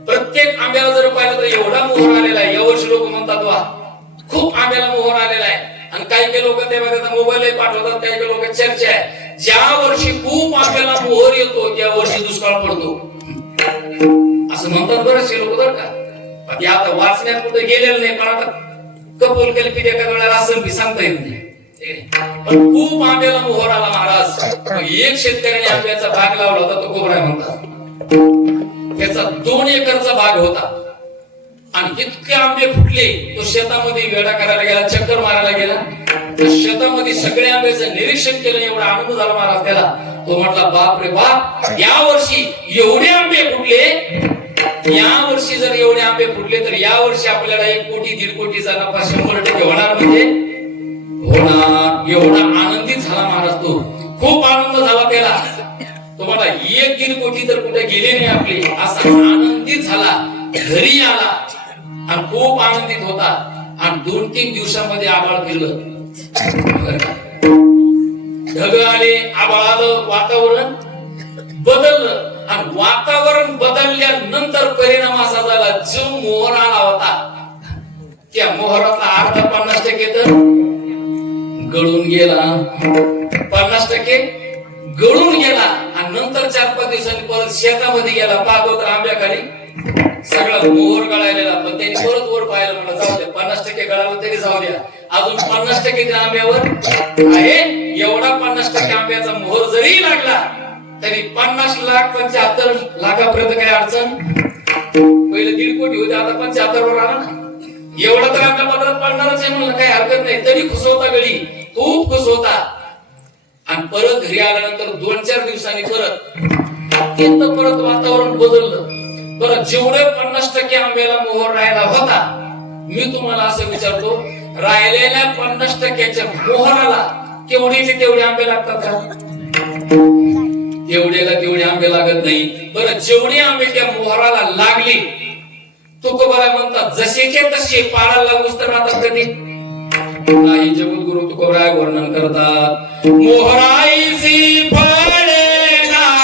प्रत्येक आंब्याला जर पाहिलं तर एवढा मोहर आलेला आहे. यावर्षी लोक म्हणतात वा खूप आंब्याला मोहर आलेला आहे. आणि काही लोक त्यामध्ये मोबाईल पाठवतात, काही लोक चर्चा आहे ज्या वर्षी खूप आंब्याला मोहर येतो त्या वर्षी दुष्काळ पडतो असं म्हणतात बरेचसे लोक बरं का. ते आता वाचण्यात कुठे गेलेलं नाही, पण आता कपोल कल्पित एका वेळेला असं सांगता येत नाही. पण खूप आंब्याला मोहर आला महाराज. एक शेतकऱ्याने आंब्याचा बाग लावला होता तुकोबाराय म्हणतात. त्याचा 2 एकरचा बाग होता आणि इतके आंबे फुटले तो शेतामध्ये वेडा करायला गेला, चक्कर मारायला गेला. शेतामध्ये सगळ्या आंब्याचं निरीक्षण केलं, एवढा आनंद झाला महाराज त्याला. तो म्हटला बाप रे बाप, या वर्षी एवढे आंबे फुटले. या वर्षी जर एवढे आंबे फुटले तर या वर्षी आपल्याला 1 कोटी 1.5 कोटीचा नफा 100% होणार म्हणजे होणार. एवढा आनंदित झाला महाराज तो. खूप आनंद झाला त्याला. तुम्हाला 1-1.5 कोटी तर कुठे गेले नाही आपले, असा आनंदित झाला. घरी आला आणि खूप आनंदित होता. आणि 2-3 दिवसामध्ये आभाळ फिरलं, ढग आले, आभाळ आलं, वातावरण बदललं. आणि वातावरण बदलल्यानंतर परिणाम असा झाला जो मोहर आला होता त्या मोहरातला अर्धा 50% तर गळून गेला. 50% गळून गेला. आणि नंतर 4-5 दिवसांनी परत शेतामध्ये गेला, पाहतो तर आंब्याखाली सगळा मोहर गळायला. पण त्यांनी परत वर पाहायला म्हणलं जाऊ द्या, 50% गळाला तरी जाऊ द्या, अजून 50% त्या आंब्यावर आहे. एवढा 50% आंब्याचा मोहर जरी लागला तरी 50,75,00,000 काही अडचण. पहिले 1.5 कोटी होते, आता 75 वर आला ना. एवढा तर आपल्या पदरात पडणारच आहे म्हणलं, काही हरकत नाही. तरी खुश होता, गडी खूप खुश होता. आणि परत घरी आल्यानंतर 2-4 दिवसांनी परत अत्यंत परत वातावरण बदललं. परत जेवढे 50% आंब्याला मोहर राहिला होता, मी तुम्हाला असं विचारतो राहिलेल्या 50%च्या मोहराला तेवढेचे तेवढे आंबे लागतात का. तेवढेला तेवढे आंबे लागत नाही. बरं जेवढे आंबे त्या मोहराला लागले तुकोबाराय म्हणतात जसेचे तसे पाळायला लागूच तर राहतात कधी नाही. जगद्गुरु तुकोबाराय वर्णन करतात मोहराईची फळे नाही.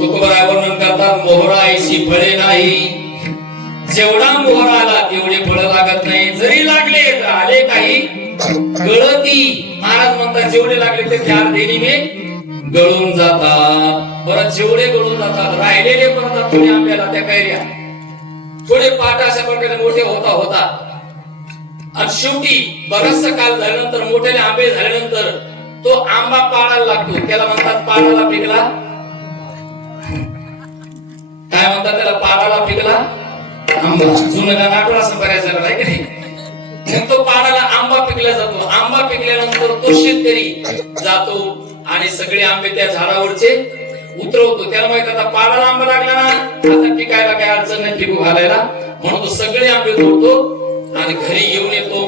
तुकोबाराय वर्णन करतात मोहराईची फळे नाही. महाराज म्हणतात जेवढे लागले ते 4 देणीने गळून जातात. परत जेवढे गळून जातात राहिलेले परत थोडे आंब्याला त्या कैऱ्या थोडे पाट अशा प्रकारे मोठे होता होता आणि शेवटी बराचसा काल झाल्यानंतर मोठे आंबे झाल्यानंतर तो आंबा पाडायला लागतो. त्याला म्हणतात पाडाला पिकला. काय म्हणतात त्याला? पाडाला पिकला आंबा. जुनं नाटक असं बऱ्याच जणांना आहे की नाही. मग तो पाडाला आंबा पिकला जातो. आंबा पिकल्यानंतर तो शेतकरी जातो आणि सगळे आंबे त्या झाडावरचे उतरवतो. त्याला माहित आता पाडाला आंबा लागला ना, आता पिकायला काय अडचण नाही पिकू घालायला, म्हणून तो सगळे आंबे तोडतो आणि घरी घेऊन येतो.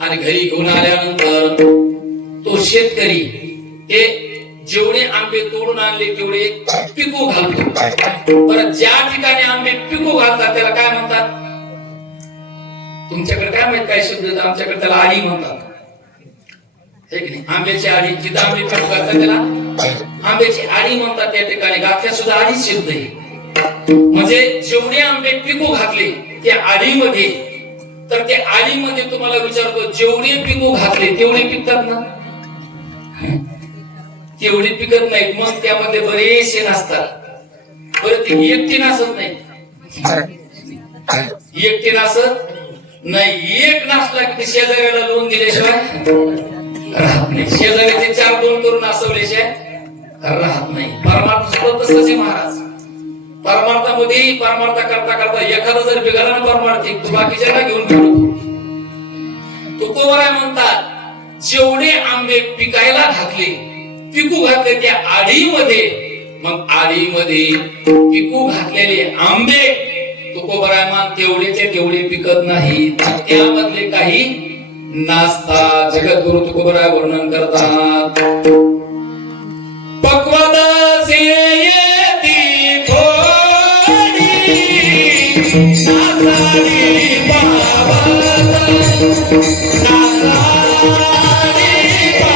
आणि घरी घेऊन आल्यानंतर तो शेतकरी ते जेवढे आंबे तोडून आणले तेवढे पिकू घालतो. परत ज्या ठिकाणी आंबे पिकू घालतात त्याला काय म्हणतात? तुमच्याकडे काय माहित काय शब्द? आमच्याकडे त्याला आडी म्हणतात. हे की नाही? आंब्याची आडी. जिथं आंबे पिकू घालतात त्याला आंब्याची आडी म्हणतात. त्या ठिकाणी गाठ्या सुद्धा आडीच शब्द आहे. म्हणजे जेवढे आंबे पिकू घातले त्या आडीमध्ये, तर त्या आडीमध्ये तुम्हाला विचारतो जेवढे पिकू घातले तेवढे पिकतात ना? तेवढे पिकत नाहीत. मग त्यामध्ये बरेचसे नसतात. बरं ते एकटी नासत नाही. एकटी नासत नाही. एक नासला की शेजाऱ्याला लोन दिल्याशिवाय राहत नाही. शेजाऱ्याचे 4-2 करून नासवल्याशिवाय राहत नाही. परमार्थ सुद्धा तसंच आहे महाराज. परमार्थामध्ये परमार्थ करता करता एखादा जर बिघडला ना परमार्थिक, तो बाकीच्याला घेऊन फिरतो. तुकोबराय म्हणतात जेवढे आंबे पिकायला घातले, पिकू घातले त्या आडीमध्ये, मग आडीमध्ये पिकू घातलेले आंबे तुकोबराय मान तेवढेचे तेवढे पिकत नाही, त्यामधले काही नासतात. जगद्गुरु तुकोबराय वर्णन करतात. पक्वताचे येती थोडी नासारी बाबाला, नासारी बाबाला,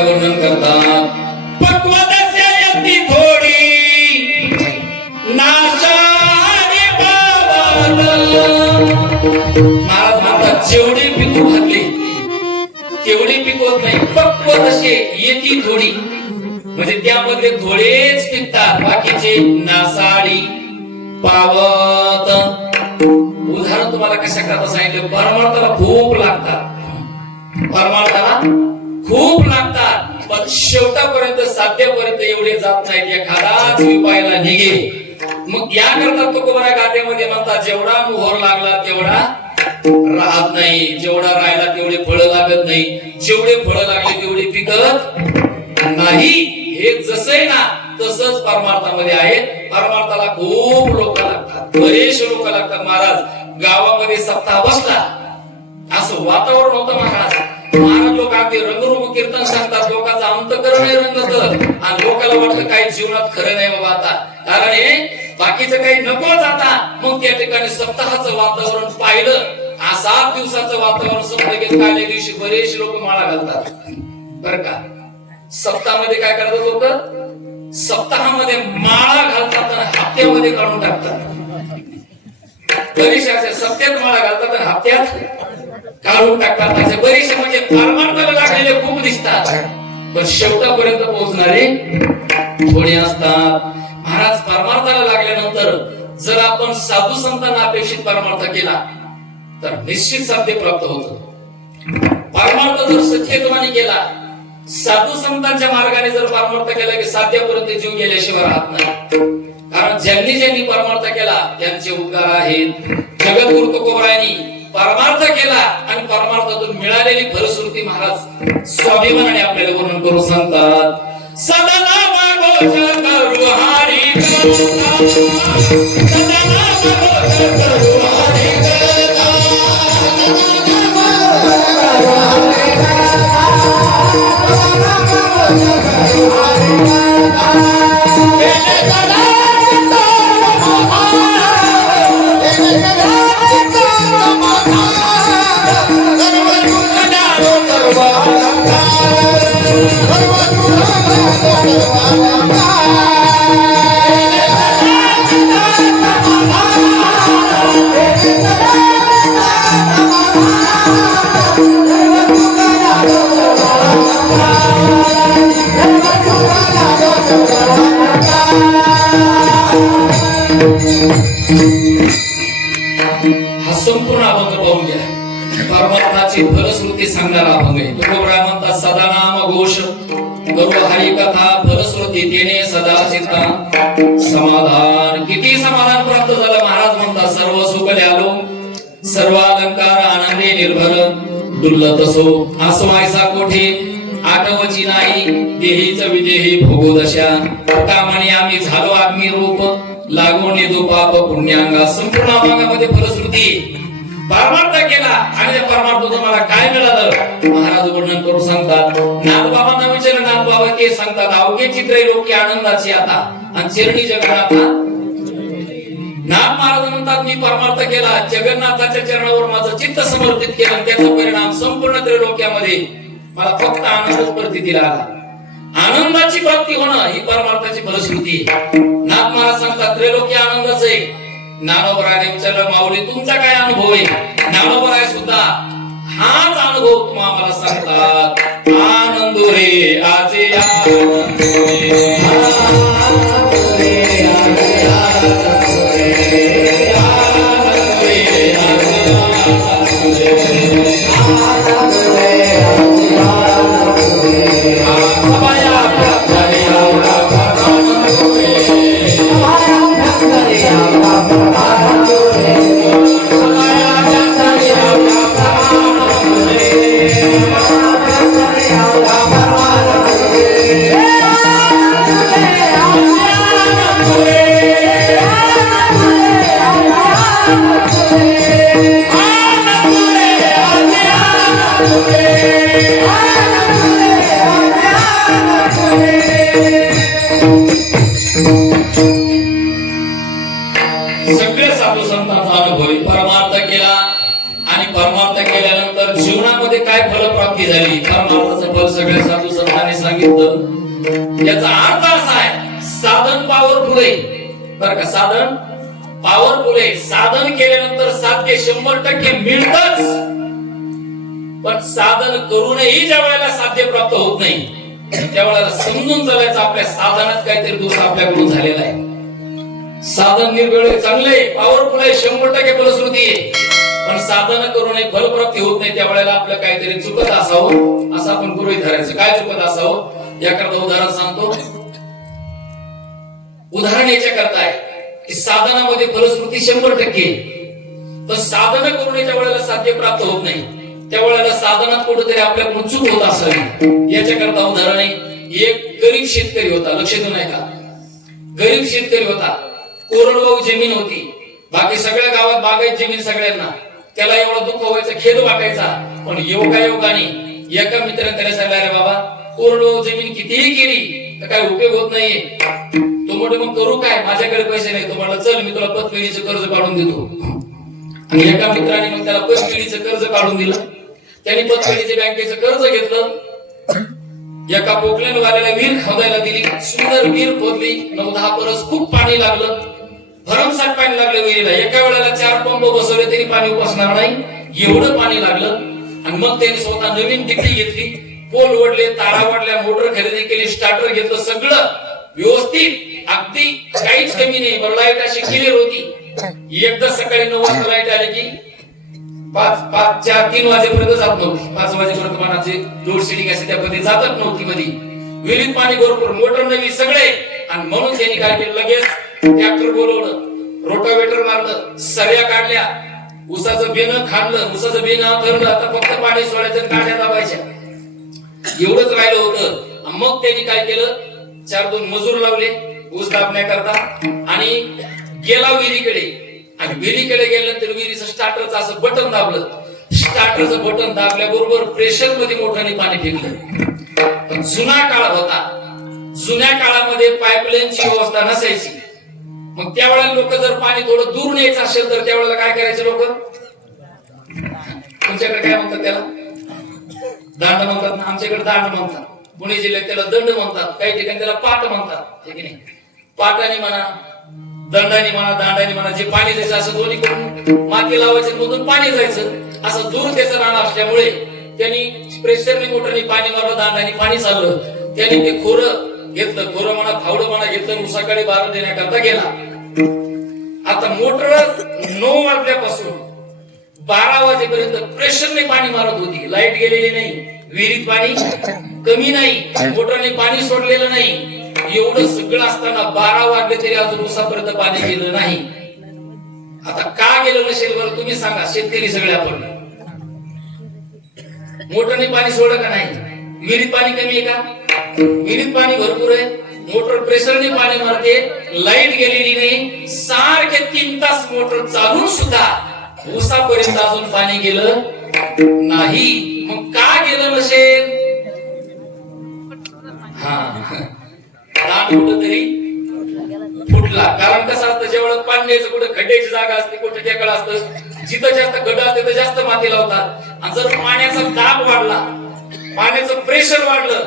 वर्णन करतात. पक्वताच्या येती थोडी नाशाने बाबाला. महाराज म्हणतात जेवढे पिकू घातले तेवढे पिकवत नाही. पक्वताचे येती थोडी म्हणजे त्यामध्ये थोडेच पिकतात, बाकीचे नासाडी पावत. उदाहरण तुम्हाला कशा करता सांगितलं. परमार्थाला खूप लागतात. परमार्थाला खूप लागतात, पण शेवटापर्यंत साध्यापर्यंत एवढे जात नाहीत. एखादाच विपायला निघे. मग या करता तुकोबराय गाथेमध्ये म्हणतात जेवढा मोहर लागला तेवढा राहत नाही, जेवढा राहिला तेवढे फळं लागत नाही, जेवढे फळं लागले तेवढे पिकत नाही. हे जसं आहे ना तसंच परमार्थामध्ये आहे. परमार्थाला खूप लोक लागतात, बरेचसे लोक लागतात. महाराज गावामध्ये सप्ताह बसला, असं वातावरण होतं महाराज. महाराज लोक अगदी रंगरूप कीर्तन सांगतात, लोकांचा अंतकरण रंगत आणि लोकांना वाटतं काही जीवनात खरं नाही बाबा आता, कारण हे बाकीचं काही नकोच आता. मग त्या ठिकाणी सप्ताहाचं वातावरण पाहिलं. 7 दिवसाचं वातावरण संपलं की काल्या दिवशी बरेचसे लोक माळा घालतात. बरं का, सप्ताहामध्ये काय करतात लोक? सप्ताहामध्ये माळा घालतात आणि हप्त्यामध्ये काढून टाकतात. बरेचसे सप्त्यात माळा घालतात आणि हप्त्यात काढून टाकतात. असे बरेचसे म्हणजे परमार्थाला लागलेले खूप दिसतात, पण शेवटापर्यंत पोहोचणारे थोडे असतात. महाराज परमार्थाला लागल्यानंतर जर आपण साधू संतांना अपेक्षित परमार्थ केला तर निश्चित साध्य प्राप्त होतं. परमार्थ जर सचेतवाने केला, साधू संतांच्या मार्गाने जर परमार्थ केला की साध्यापर्यंत जीव गेल्याशिवाय राहत नाही. कारण ज्यांनी ज्यांनी परमार्थ केला त्यांचे उद्गार आहेत. जगद्गुरु तुकोबरायांनी परमार्थ केला आणि परमार्थातून मिळालेली फलश्रुती महाराज स्वाभिमानाने आपल्याला वर्णन करून सांगतात. सदानाम घोष करू हरी कथा, सदानाम घोष करू हरी कथा, हा संपूर्ण अभंग पाहून घ्या. परमार्थाची फलश्रुती सांगणारा अभंग आहे. तुकोबराय म्हणतात सदानाम घोष करू हरी कथा, फलश्रुती देणे सदा चित्ता समाधान. किती समाधान प्राप्त झालं महाराज म्हणतात. सर्व सुख ल्यालो सर्व अलंकार आनंदे निर्भर, दुर्ल तसो आसवायसा कोठे आठवची नाही, देहीच विदेही भोगो दशा. कामाने आम्ही झालो आम्ही रूप, लागून येतो पाप पुण्यांगा. संपूर्ण अभंगामध्ये फलश्रुती परमार्थ केला आणि त्या परमार्थ तुम्हाला काय मिळालं महाराज वर्णन करून सांगतात. नाथबाबांना विचारलं, नाथबाबा ते सांगतात अवघे चित्र लोक आनंदाची आता आणि चिरणी जगन्नाथा. नाथ महाराज म्हणतात मी परमार्थ केला, जगन्नाथाच्या चरणावर माझं चित्त समर्पित केलं, त्याचा परिणाम संपूर्ण त्रैलोक्यामध्ये मला फक्त आनंदच प्रतीला आला. आनंदाची प्राप्ती होणं ही परमार्थाची फलश्रुती. नाथ महाराज सांगतात त्रैलोक्य आनंदाच आहे. ज्ञानोबराने विचारलं माऊली तुमचा काय अनुभव आहे. ज्ञानोबराय सुद्धा हाच अनुभव तुम्हाला मला सांगतात. आनंद रे आजे आनंद रे, आनंद रे आजे आनंद रे, आनंद रे आजे आनंद रे, आनंद रे आजे आनंद रे, आमाया भक्तरे आवडा आनंद रे, आमाया भक्तरे आवडा आनंद रे, आमाया भक्तरे आवडा आनंद रे, भक्तरे आवडा आनंद रे, आनंद रे आनंद रे, आनंद रे आनंद रे. सगळे साधू संतांचा अनुभव आहे. परमार्थ केला आणि परमार्थ केल्यानंतर जीवनामध्ये काय फलप्राप्ती झाली परमार्थाचं फल सगळ्या साधू संतांनी सांगितलं. याचा अर्थ असा आहे साधन पॉवरफुल आहे बरं का. साधन पॉवरफुल आहे. साधन केल्यानंतर साध्य 100% मिळतच, पण साधन करूनही ज्या वेळेला साध्य प्राप्त होत नाही त्यावेळेला समजून चालायचं आपल्या साधनात काहीतरी दोष आपल्याकडून झालेला आहे. साधन निर्वेळ चांगले पॉवरफुल आहे, 100% फलश्रुती आहे, पण साधन करूनही फलप्राप्ती होत नाही त्यावेळेला आपलं काहीतरी चुकत असावं असं आपण गृहीत धरायचं. काय चुकत असावं याकरता उदाहरण सांगतो. उदाहरण याच्या करता आहे की साधनामध्ये फलश्रुती 100%, पण साधन करूनच्या वेळेला साध्य प्राप्त होत नाही त्यावेळेला साधनात कुठेतरी आपल्याकडून चूक होत असावी. याच्याकरता उदाहरण आहे एक गरीब शेतकरी होता. लक्ष देऊ नये का. गरीब शेतकरी होता, कोरडवाहू जमीन होती, बाकी सगळ्या गावात बागायत जमीन सगळ्यांना. त्याला एवढा दुःख व्हायचं, खेद वाटायचा, पण योगायोगाने एका मित्राने त्याला सांगितलं अरे बाबा कोरडवाहू जमीन कितीही केली तर काय उपयोग होत नाहीये. तो म्हणे मग करू काय, माझ्याकडे पैसे नाही. तो म्हणला चल मी तुला पतपेढीचं कर्ज काढून देतो. आणि एका मित्राने मग त्याला पतपेढीचं कर्ज काढून दिलं. त्यांनी पतपेढीचे बँकेचं कर्ज घेतलं. एका पोकलेन वाल्याला विहीर खोदायला दिली. सुंदर विहीर खोदली. 9-10 परस खूप पाणी लागलं, भरमसाठ पाणी लागलं विहिरीला. एका वेळेला 4 पंप बसवले तरी पाणी उपसणार नाही एवढं पाणी लागलं. आणि मग त्यांनी स्वतः नवीन डिग्री घेतली, पोल ओढले, तारा वाढल्या, मोटर खरेदी केली, स्टार्टर घेतलं, सगळं व्यवस्थित, अगदी काहीच कमी नाही. लाईट अशी क्लिअर होती. एकदा सकाळी 9 वाजता लाईट आली की पाच 4-3 वाजेपर्यंत जात नव्हती. 5 वाजेपर्यंत पाण्याची लोड शेडिंग असे त्या पद्धती जातच नव्हती मध्ये. विहिरीत पाणी भरपूर, मोटर नवी सगळे. आणि म्हणून त्यांनी काय केलं, लगेच ट्रॅक्टर बोलवलं, रोटावेटर मारलं, सऱ्या काढल्या, ऊसाचं बेणं खाल्लं, ऊसाचं बेणं धरलं. आता फक्त पाणी सोडायचं, काढ्या दाबायच्या, एवढंच राहिलं होतं. मग त्यांनी काय केलं, 4-2 मजूर लावले ऊस दाबण्याकरता आणि गेला विहिरीकडे. आणि विहिरीकडे गेल्यानंतर विहिरीचं स्टार्टरचं असं बटन दाबलं. स्टार्टरचं बटन दाबल्याबरोबर प्रेशर मध्ये मोठ्याने पाणी फेकलं. पण जुना काळ होता, जुन्या काळामध्ये पाईपलाईनची व्यवस्था नसायची. मग त्यावेळेला लोक जर पाणी थोडं दूर न्यायचं असेल तर त्यावेळेला काय करायचे लोक, तुमच्याकडे काय म्हणतात त्याला, दांड म्हणतात ना, आमच्याकडे दांड म्हणतात. पुणे जिल्ह्यात त्याला दंड म्हणतात, काही ठिकाणी त्याला पाट म्हणतात. ठीक आहे, पाटाने म्हणा, दंडाने म्हणा, दांडाने म्हणा, जे पाणी जायचं असं दोन्ही करून माती लावायचं, मधून पाणी जायचं. असं दूर त्याचं राहणं असल्यामुळे त्यांनी प्रेशरने मोटरने पाणी मारलं, दांडाने पाणी चाललं. त्यांनी ते खोरं घेतलं, खोरं म्हणा, फावडं म्हणा घेतलं, ऊसाकडे बारा देण्याकरता गेला. आता मोटर 9 वाजल्यापासून 12 वाजेपर्यंत प्रेशरने पाणी मारत होती. लाईट गेलेली नाही, विहिरीत पाणी कमी नाही, मोटरने पाणी सोडलेलं नाही. एवढं सगळं असताना 12 वाजले तरी अजून ऊसापर्यंत पाणी गेलं नाही. आता का गेलं नसेल बरं, तुम्ही सांगा. शेतकरी सगळे आपण, मोटरने पाणी सोडलं का नाही? विहिरीत पाणी कमी आहे का? विहिरीत पाणी भरपूर आहे. मोटर प्रेशरने पाणी मारते, लाईट गेलेली नाही. सारखे 3 तास मोटर चालून सुद्धा ऊसापर्यंत अजून पाणी गेलं नाही. मग का गेलं नसेल? कुठंतरी फुटला. कारण कसं असतं, जेवढं पाण्याचं कुठं खड्ड्याची जागा असते, कुठं टेकड असतं, जिथं जास्त खड्डा असते तर जास्त माती लावतात. आणि जर पाण्याचा दाब वाढला, पाण्याचं प्रेशर वाढलं,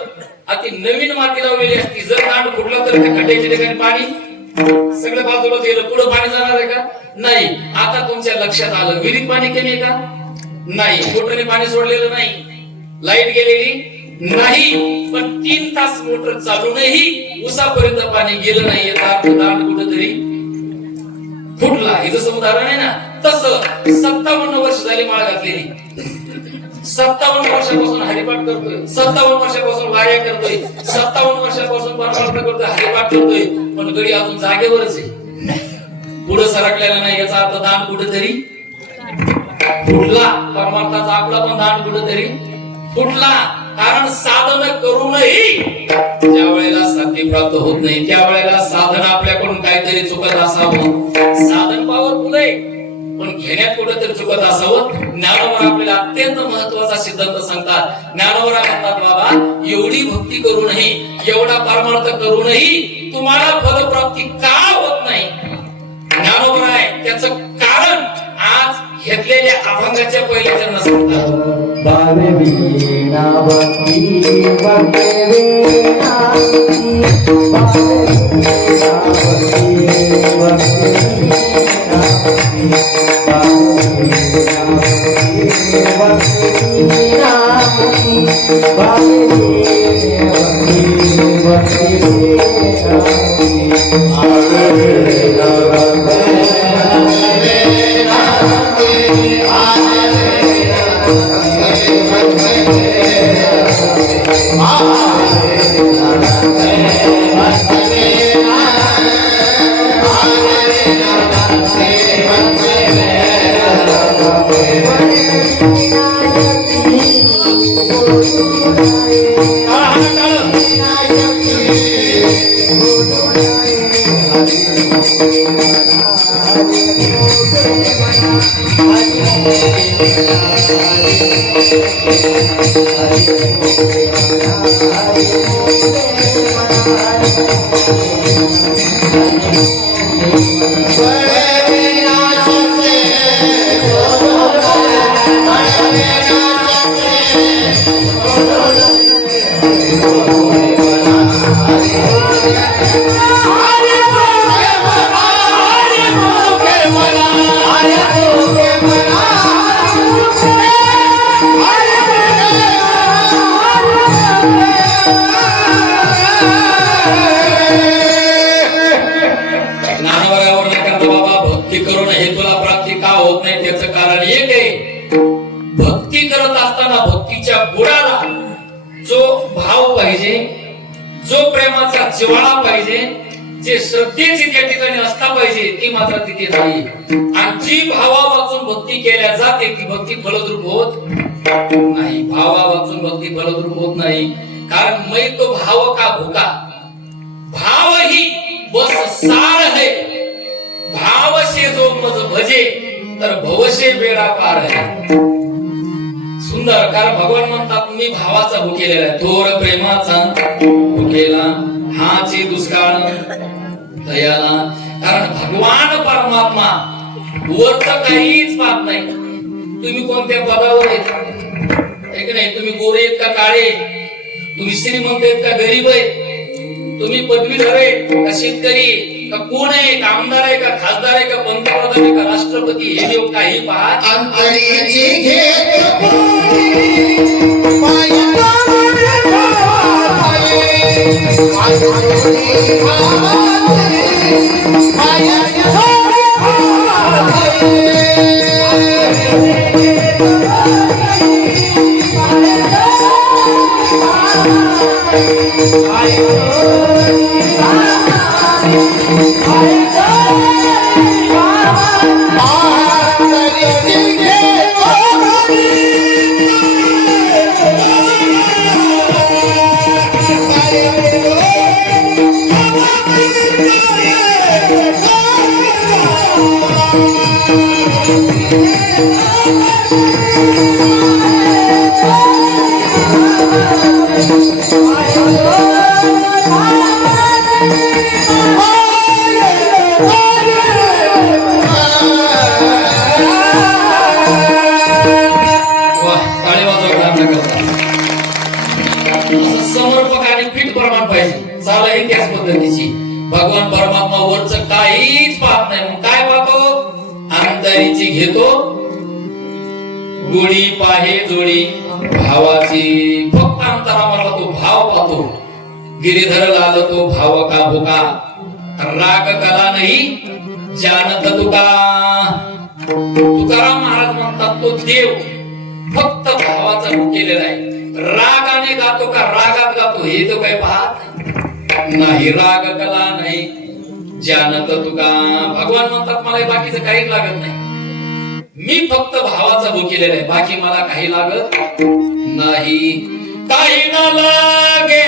अति नवीन माती लावलेली असती, जर दांड फुटला तर त्या खड्ड्याच्या ठिकाणी पाणी सगळं बाजूला गेलं, पुढे पाणी जाणार आहे का? नाही. आता तुमच्या लक्षात आलं, विहिरीत पाणी कमी आहे का? नाही. मोटरने पाणी सोडलेलं नाही, लाईट गेलेली नाही. पण 3 तास मोटर चालूनही ऊसापर्यंत पाणी गेलं नाही. याचा दांड कुठेतरी फुटला. हे जसं उदाहरण आहे ना, तसं 57 वर्ष झाली माळ घातलेली, 57 वर्षापासून हरिपाठ करतोय, 57 वर्षापासून वाऱ्या करतोय, 57 वर्षापासून परमार्थ करतोय, हरिपाठ करतोय, पण गडी अजून जागेवरच आहे, पुढे सरकलेला नाही. याचा अर्थ दांड कुठेतरी फुटला. परमार्थाचा आपला पण दांड कुठेतरी फुटला. कारण साधन करूनही ज्या वेळेला साध्य प्राप्त होत नाही, त्यावेळेला साधन आपल्याकडून काहीतरी चुकत असावं. साधन पॉवरफुल आहे, पण घेण्यात कुठेतरी चुकत असावं. ज्ञानोबा आपल्याला अत्यंत महत्वाचा सिद्धांत सांगतात. ज्ञानोबा म्हणतात, बाबा एवढी भक्ती करूनही, एवढा परमार्थ करूनही तुम्हाला फलप्राप्ती का होत नाही? ज्ञानोबा आहे त्याचं कारण आज घेतलेल्या अभंगाच्या पहिल्या चरण सांगतात. भावे वीणा भक्ती भक्ती वीणा भावे वीणा भक्ती भक्ती वीणा भावे तुमच्या बुडाला जो भाव पाहिजे, जो प्रेमाचा जिव्हाळा पाहिजे, जे श्रद्धेची त्या ठिकाणी असता पाहिजे ती मात्र तिथे नाही. आणि जी भावा वाचून भक्ती केल्या जाते ती भक्ती फलद्रूप होत नाही. भावा वाचून भक्ती फलद्रूप होत नाही. कारण मै तो भाव का भूका, भाव ही बस साळ है, भाव से जो मज भजे तर भवशे बेडा पार आहे. सुंदर. कारण भगवान म्हणतात मी भावाचा भुकेलेला आहे, थोर प्रेमाचा भुकेला हाची दुष्काळ दयाला. कारण भगवान परमात्मा वरच काहीच पाहत नाही. तुम्ही कोणत्या पदावर आहेत एक नाही, तुम्ही गोरे आहेत का काळे, तुम्ही श्रीमंत आहेत का गरीब आहेत, तुम्ही पदवीधर आहे का शेतकरी का कोण आहे, का आमदार आहे का खासदार आहे का पंतप्रधान आहे का राष्ट्रपती, हे देव काही पाहत अंतरीची घेत समर्पक आणि फिट प्रमाण पाहिजे. चालही त्याच पद्धतीची. भगवान परमात्मा वरच काहीच पाहत नाही. मग काय पाहतो? अंतरीची घेतो गोडी पाहे जोडी भावाची. फक्त अंतरावर तो भाव पाहतो. गिरीधर लाल तो भाव का भुका, राग कला नाही जानत तुका. तुकाराम महाराज म्हणतात तो देव फक्त भावाचा भुकेलेला आहे. रागाने गातो का रागात गातो हे तो काही पाहत नाही. राग कला नाही जानत तुका. भगवान म्हणतात मला बाकीचं काहीच लागत नाही, मी फक्त भावाचा भुकेलेला आहे, बाकी मला काही लागत नाही. काही न लागे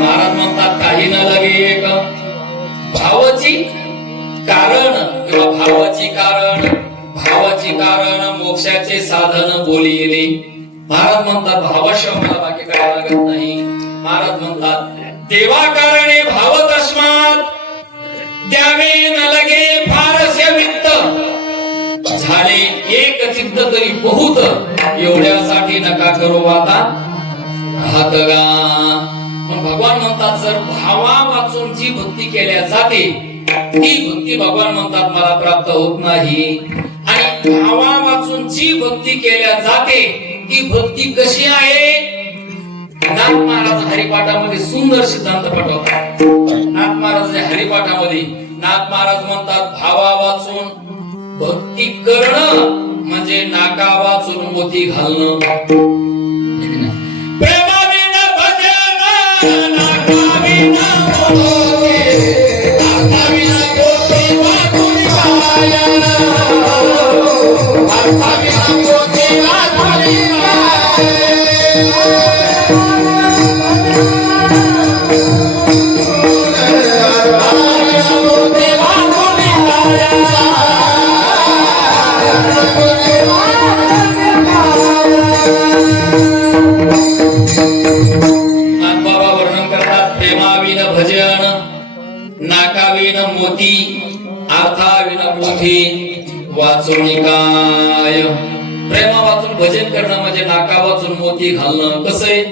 महाराज म्हणतात काही न लगे एक भावाची कारण किंवा भावाची कारण मोक्षाचे साधन बोलिले. महाराज म्हणतात भावाशिवाय मला बाकी काय लागत नाही. महाराज म्हणतात देवा कारणे भाव तस्मात द्यावे न लगे फारस्य वित्त. झाले एक चित्त तरी बहुत, एवढ्यासाठी नका करू आता हातगा. पण भगवान म्हणतात जर भावा वाचून जी भक्ती केल्या जाते ती भक्ती भगवान म्हणतात मला प्राप्त होत नाही. आणि भावा वाचून जी भक्ती केल्या जाते ती भक्ती कशी आहे? नाथ महाराज हरिपाठामध्ये सुंदर सिद्धांत पाठवतात. नाथ महाराज हरिपाठामध्ये नाथ महाराज म्हणतात भावा वाचून भक्ती करणं म्हणजे नाका वाचून मोती घालणं. प्रेमाविना भजन नाकाविना मोती, नाकाविना मोती वाचून भजन करणं म्हणजे नाका वाचून मोती घालणं. कसं आहे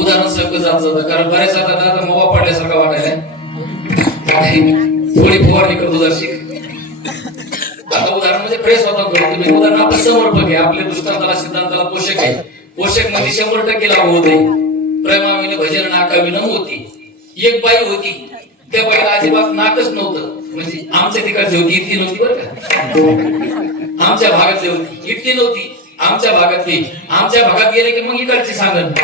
उदाहरण सारखं जात कारण बऱ्याच आता मोबा पडल्यासारखं वाटायला थोडी फवारणी करतो जरशी. आता उदाहरण म्हणजे फ्रेश होता तुम्ही उदाहरण आपण समर्पक आहे आपल्या दृष्टांताला सिद्धांताला पोषक आहे. पोषक मध्ये 100% लागू होते. प्रेमाविने भजन नाकाविनं मोती. एक बाई होती त्या बाईला अजिबात नाकच नव्हतं म्हणजे आमच्या तिकडची होती इतकी नव्हती बरं का आमच्या भागातली होती इतकी नव्हती आमच्या भागातली. आमच्या भागात गेले की मग इकडची सांगत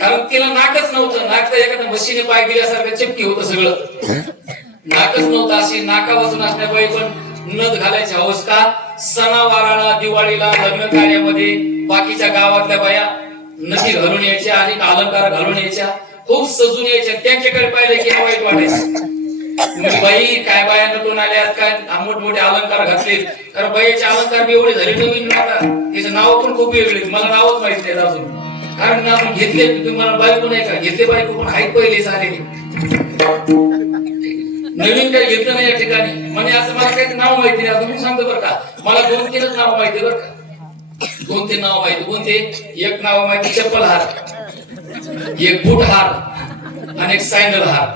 कारण तिला नाकच नव्हतं. नाक तर एखाद्या म्हशीने पाय दिल्यासारखं चपकी होतं सगळं. नाकच नव्हतं. अशी नाका वाजून असल्या बाई पण नथ घालायची हौस का सणावाराला दिवाळीला लग्न कार्यामध्ये बाकीच्या गावातल्या बाया नथी घालून यायच्या आणि अलंकार घालून यायच्या खूप सजून यायच्या. त्यांच्याकडे पाहिलं की वाईट वाटायचं म्हणजे बाई काय बाया नटून आल्यात काय मोठमोठे अलंकार घातले. कारण बाईचे अलंकार बी एवढे झाले नवीन आता त्याचं नाव पण खूप वेगळे मला नावच माहित नाही अजून कारण आपण घेतले तुम्हाला बायको नाही का घेतले बायको पण आहेत पहिलेच आलेले नवीन काही घेतलं नाही या ठिकाणी. म्हणजे असं मला काही नाव माहिती नाही अजून सांगतो बरं का मला 2-3 नाव माहिती बरं का 2-3 नाव माहिती. कोणते एक नाव माहिती चप्पल हार एक बूट हार आणि एक सँडल हार.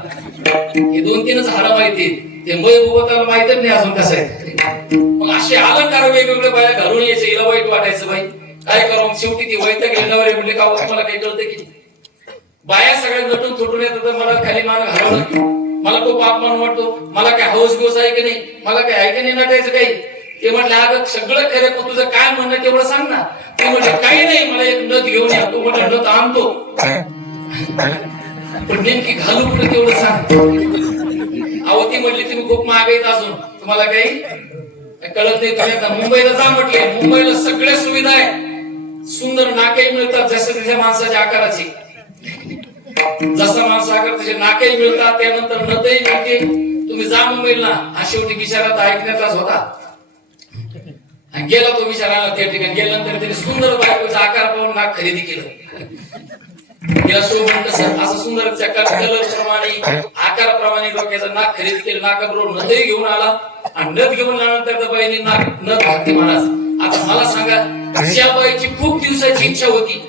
हे 2-3च हार माहिती. ते मै उभताला माहितच नाही अजून कसं आहे. मग असे अलंकार वेगवेगळे बाया घालून यायचे. हिला वाईट वाटायचं बाई काय करावं शेवटी ती वैत गेली नवरे म्हणले का मला काही कळतं की बाया सगळ्या नटून थोटून येतात. मला खाली मान घालवलं मला खूप अपमान वाटतो. मला काय हौस गोस आहे की नाही मला काय आहे की नाही नटायचं काही. ते म्हटलं अगं सगळं खरं पण तुझं काय म्हणणं तेवढं सांग ना. ते म्हटलं काही नाही मला एक नथ घेऊन या. तू म्हटलं नथ आणतो पण नेमकी घालू कुठं तेवढं सांग. अहो ती म्हटली तुम्ही खूप महाग आहेत अजून तुम्हाला काही कळत नाही. तुम्ही आता मुंबईला जा म्हटले मुंबईला सगळ्या सुविधा आहे. सुंदर नाकही मिळतात जसं त्याच्या माणसाच्या आकाराची जसा माणूस आकार त्याचे नाकही मिळतात. त्यानंतर नथही मिळते. तुम्ही जा मुंबईला हा शेवटी बिचारा ऐकण्याचाच होता आणि गेला तो बिचारा त्या ठिकाणी गेल्यानंतर त्याने सुंदर बायकोचा आकार पाहून नाक खरेदी केलं. तिला शोभन कसं असं सुंदर कलर प्रमाणे आकाराप्रमाणे डोक्याचा नाक खरेदी केलं. नाकाबरोबर नथही घेऊन आला आणि नथ घेऊन आल्यानंतर त्या बाईने नथ घातली. महाराज आता मला सांगा ज्या बाईची खूप दिवसाची इच्छा होती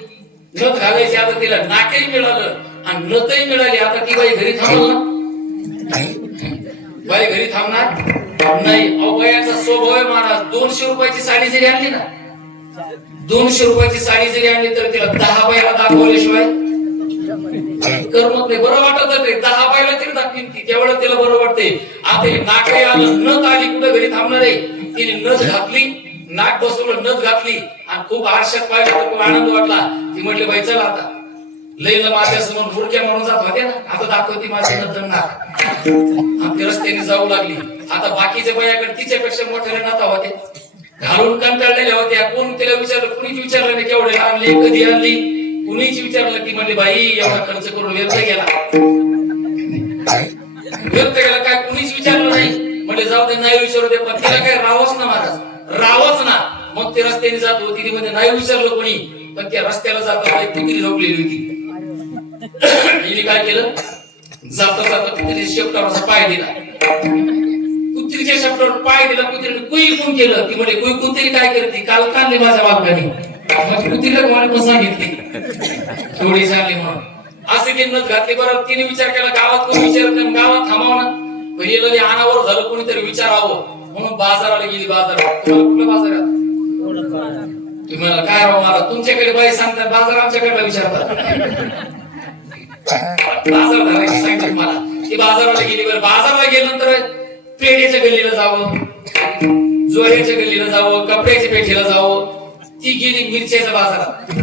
नथ घालायची आता तिला नाकही मिळालं आणि नथही मिळाली. आता ती बाई घरी थांबल ना बाई घरी थांबणार नाही. अहो बायाचा स्वभाव आहे महाराज 200 रुपयाची साडी जरी आणली ना 200 रुपयाची साडी जरी आणली तर तिला 10 बायाला दाखवल्याशिवाय करमत नाही. बरं वाटत नाही 10 बायला तरी दाखवीन ती त्यावेळेला तिला बरं वाटते. आता हे नाकही आलं नथ आली कुठं घरी थांबणार आहे. तिने नथ घातली नाक बसवलं नथ घातली आणि खूप आरशात पाहिलं तर खूप आनंद वाटला. ती म्हटली बाई चला आता लईला माझ्या समोर बुडक्या म्हणून जात होते ना आता दाखवती माझे नथ नाक. आणि रस्त्याने जाऊ लागली. आता बाकीच्या बायाकडे तिच्यापेक्षा मोठ्या नाता होते घालून कंटाळलेल्या होत्या. कोण तिला विचारलं कुणीच विचारलं नाही केवढे आणली कधी आणली कुणीच विचारलं. ती म्हणली बाई एवढा खर्च करून व्यर्थ गेला काय कुणीच विचारलं नाही. म्हणजे जाऊ दे नाही विचारू दे पण तिला काय रावच ना महाराज रावच ना. मग ते रस्त्याने जात होती ती म्हणजे नाही विचारलं कोणी पण त्या रस्त्याला जाता कुत्री झोपलेली होती. हिने काय केलं जाता जाता कुत्रीच्या शेपटावर पाय दिला. कुत्रीच्या शेपटावर पाय दिला कुत्रीने कुईकून केलं. ती म्हणजे कुईकून तरी काय करते काल काढली माझ्या बालकाने मग कुत्रीला मला पण सांगितली थोडी झाली म्हणून असे ती नथ घातली. बरं तिने विचार केला गावात कोणी विचारत नाही गावात थांबव ना पहिलं अनावर झालं कोणीतरी विचारावं म्हणून बाजाराला गेली. बाजारात कुठल्या बाजारात तुम्ही काय राव मला तुमच्याकडे बाई सांगतात बाजार आमच्याकडे विचारतात बाजार धरायची सांगतात मला. ती बाजाराला गेली. बरं बाजाराला गेल्यानंतर पेढ्याच्या गल्लीला जावं ज्वारीच्या गल्लीला जावं कपड्याच्या पेठीला जावं. ती गेली मिरच्याच्या बाजारात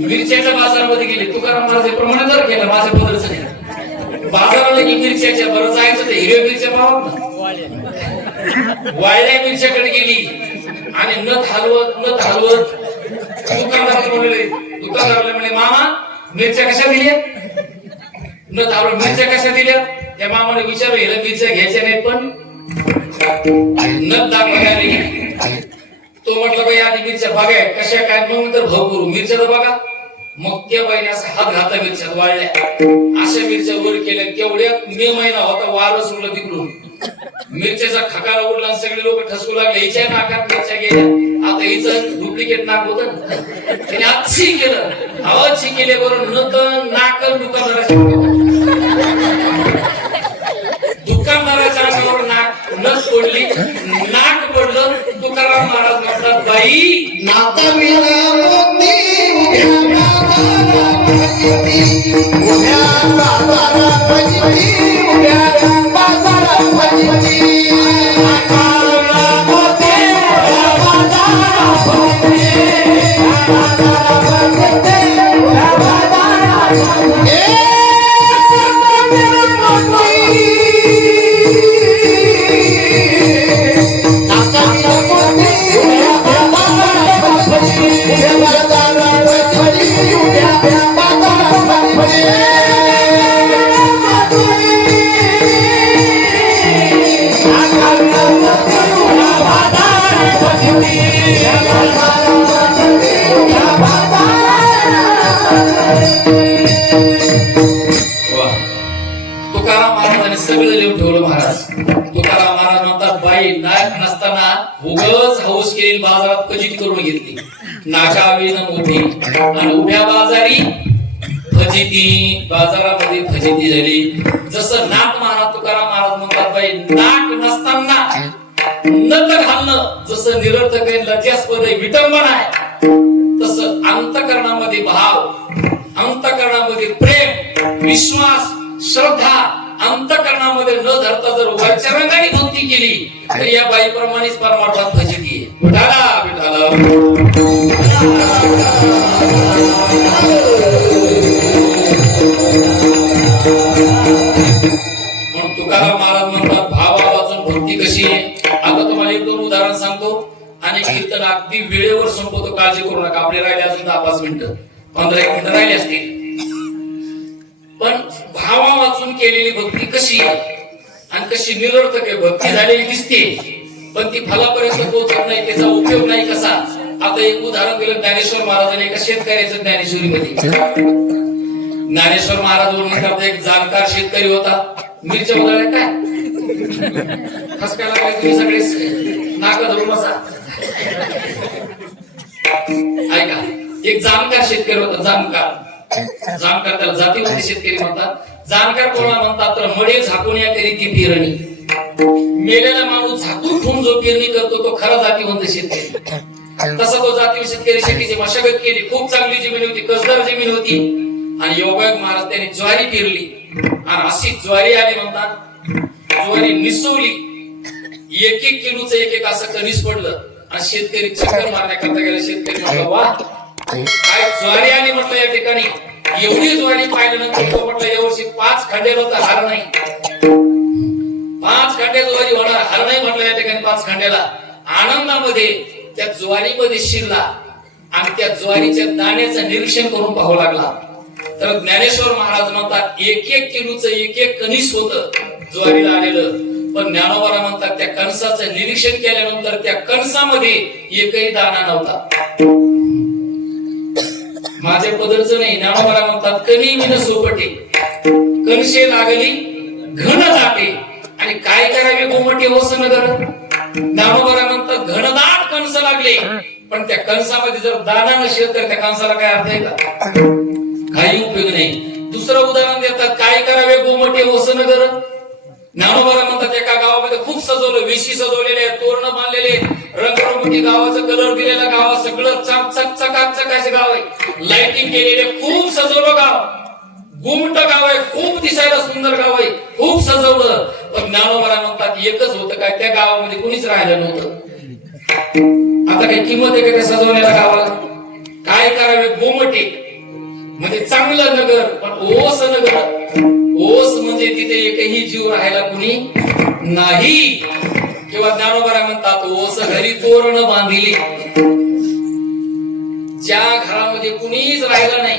मिरच्याच्या बाजारामध्ये गेली. तुकाराम महाराज प्रमाणे जर केलं माझ्या बदलच नाही बाजाराला की मिरच्याच्या बरं जायचं तर हिरव्या मिरच्या पाहत ना वाळल्या मिरच्याकडे गेली आणि नथ हलवत दुकानदाराला म्हणे मामा मिरच्या कशा दिल्या नथ हलवत मिरच्या कशा दिल्या. त्या मामाने विचारलं हिला मिरच्या घ्यायच्या नाहीत पण नथ दाखवण्याला तो म्हटलं बाई आधी मिरच्या बघाय कशा काय मग तर भाऊ करू मिरच्या तर बघा. मग त्या बाईने असा हात घातला मिरच्या वाळल्या अशा मिरच्या वर केल्या. तेवढ्या मे महिना होता वारं सुटलं तिकडून मिरच्याचा खकाला उडला आणि सगळे लोक ठसकू लागले, हिच्या नाकात मिरच्या गेल्या, आता हिचं डुप्लिकेट नाक होत. त्याने आजची केलं, आवाजची केले बरोबर नंतर नाक दुकानदाराच्या अंगावर नाक नस पडली, नाक पडलं. तुकाराम महाराज म्हणतात, बाई नाता विना मोती उभ्या बाजारा फजिती, उभ्या बाजारा फजिती. तुकाराम महाराजांनी सगळं लिहून ठेवलं. महाराज तुकाराम महाराज म्हणतात, बाई नाक नसताना उगच हौस केली, बाजारात फजिती करून घेतली. नाकावीन मोठी आणि उभ्या बाजारी फजिती, बाजारामध्ये फजिती झाली. जसं नाक महाराज तुकाराम महाराज म्हणतात, बाई नाक नसताना नत घालणं जसं निरर्थक आहे, लज्जास्पद आहे, विटंबना आहे, तसं अंतकरणामध्ये भाव, अंतकरणामध्ये प्रेम, विश्वास, श्रद्धा अंतकरणामध्ये न धरता जर वरच्या रंगाने भक्ती केली तर या बाईप्रमाणेच परमार्थात फजिती आहे. विठाला विठाला. म्हणून तुकाराम महाराज म्हणतात, भावा वाचून भक्ती कशी आहे. आता तुम्हाला एक दोन उदाहरण सांगतो आणि कीर्तन अगदी वेळेवर संपवतो, काळजी करू नका. आपले राहिले अजून 10-5 मिनिटं, 15-1 मिनिटं राहिले असतील. पण भावा वाचून केलेली भक्ती कशी आहे आणि कशी निरर्थक आहे. भक्ती झालेली दिसते पण ती फलापर्यंत पोहोचत नाही, त्याचा उपयोग नाही कसा. आता एक उदाहरण दिलं ज्ञानेश्वर महाराजांनी एका शेतकऱ्याचं ज्ञानेश्वरीमध्ये. ज्ञानेश्वर महाराज म्हणतात, एक जाणकार शेतकरी होता. मिरच्या उधळल्या काय खसकायला काय, तुम्ही सगळे नाका धरून बसा. ऐका, एक जाणकार शेतकरी होता. जाणकार त्याला जातीवंत शेतकरी म्हणतात. जाणकार कोणाला म्हणतात तर मडे झाकून या करी ती पेरणी. मेलेला माणूस झाकून ठेवून जो पेरणी करतो तो खरा जातीवंत शेतकरी. तसा तो जातीवंत शेतकरी शेतीची मशागत केली, खूप चांगली जमीन होती, कसदार जमीन होती आणि योगायोग महाराज त्यांनी ज्वारी पेरली आणि अशी ज्वारी आली म्हणतात. ज्वारी निसवली, 1-1 किलोचं एक असं कणीस पडलं आणि शेतकरी चक्कर मारण्याकरता गेला. शेतकरी म्हटलं, वा काय ज्वारी आली म्हटलं या ठिकाणी. एवढी ज्वारी पाहिल्यानंतर तो म्हटलं, यावर्षी 5 खंड्याला तर हार नाही, 5 खंड्या ज्वारी होणार, हार नाही म्हटलं या ठिकाणी 5 खंड्याला. आनंदामध्ये त्या ज्वारीमध्ये शिरला आणि त्या ज्वारीच्या दाण्याचं निरीक्षण करून पाहू लागला. तर ज्ञानेश्वर महाराज म्हणतात, 1-1 किलोचं 1-1 कणीस होतं ज्वारीला आलेलं. पण ज्ञानोबा म्हणतात, त्या कणसाचं निरीक्षण केल्यानंतर त्या कणसामध्ये एकही दाणा नव्हता. माझे पदरच नाही. ज्ञानोबा म्हणतात, कणी विन सोपटे कणशे लागली घन दाटे आणि काय करावे गोमटे वसन नगर. ज्ञानोबा म्हणतात, घनदाट कणस लागले पण त्या कणसामध्ये जर दाणा नसेल तर त्या कणसाला काय अर्थ आहे का? काही उपयोग नाही. दुसरं उदाहरण देतात, काय करावे गोमटे वसन नगर. ज्ञानोबा म्हणतात, एका गावामध्ये खूप सजवलं, वेशी सजवलेले, तोरण बांधलेले, रंगरंगोटी, गावाचं कलर दिलेलं, गाव सगळं चकाचक असे गाव आहे, लाइटिंग केलेले, खूप सजवलं गाव, गुमट गाव आहे, खूप दिसायला सुंदर गाव आहे, खूप सजवलं. पण ज्ञानोबा म्हणतात, एकच होतं काय, त्या गावामध्ये कुणीच राहिलं नव्हतं. आता काही किंमत आहे का त्या सजवलेल्या गावाला? काय करावे गोमटे म्हणजे चांगलं नगर, पण ओस नगर, ओस म्हणजे तिथे एकही जीव राहायला कुणी नाही. किंवा ज्ञानोबा म्हणतात, ओस घरी तोरण बांधिली. ज्या घरामध्ये कुणीच राहिलं नाही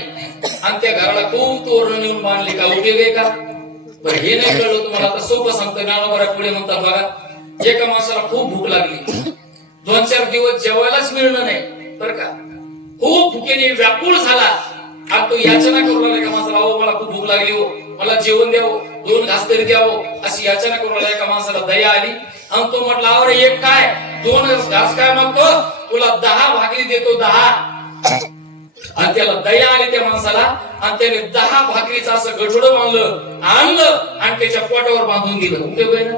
आणि त्या घराला खूप तोरण नेऊन बांधली, का उपयोग आहे का? पण हे नाही कळलं तुम्हाला. आता सोपं सांगतो. ज्ञानोबा पुढे म्हणतात, बघा, एका माणसाला खूप भूक लागली, 2-4 दिवस जेवायलाच मिळणं नाही बरं का, खूप भुकेने व्याकुळ झाला आणि तो याचना करू लागला का माणसाला, हो मला खूप भूक लागली, हो मला जेवण द्यावं. 2 घास तरी द्यावं अशी याचना करून एका माणसाला दया आली आणि तो म्हटला अरे एक काय 2 घास काय मागतो तुला 10 भाकरी देतो 10 आणि त्याला दया आली त्या माणसाला आणि त्याने 10 भाकरीचं असं गठुडं आणलं आणि त्याच्या पोटावर बांधून दिलं उपयोग आहे ना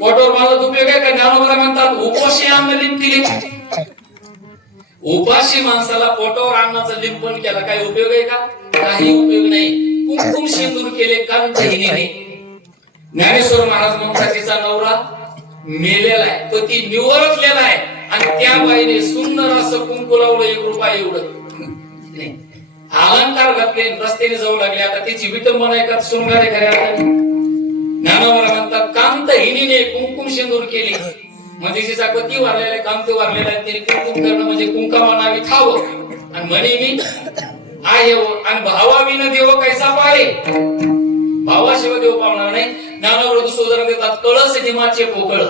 पोटावर बांधत उपयोग आहे का ज्ञानोबा म्हणतात उपाशी अन्न लिंपिले उपाशी माणसाला पोटावर अन्नाचं लिंपण केला काय उपयोग आहे का काही उपयोग नाही कुंकुम सिंदूर केले कांतहीने ज्ञानेश्वर महाराज म्हणतात तिचा नवरा मेलेला आहे तो ती निवरतलेला आहे आणि त्या बाईने सुंदर असं कुंकू लावलं 1 रुपया एवढं अलंकार घातले रस्त्याने जाऊ लागले आता त्याची विटंबना आहे का शृंगारे खऱ्या अर्थाने ज्ञानोबा म्हणतात कांतहीने कुंकुम सिंदूर केली म्हणजे तिचा पती वारलेला कांत वारलेला आहे तिने कुंकुम करणं म्हणजे कुंकामा नावी खावं आणि म्हणे मी आहे आणि भावाविन देव कैसा पाहे भावाशिवाय देव पावणार नाही ज्ञानोबा सोदर देतात कळस निमाचे पोकळ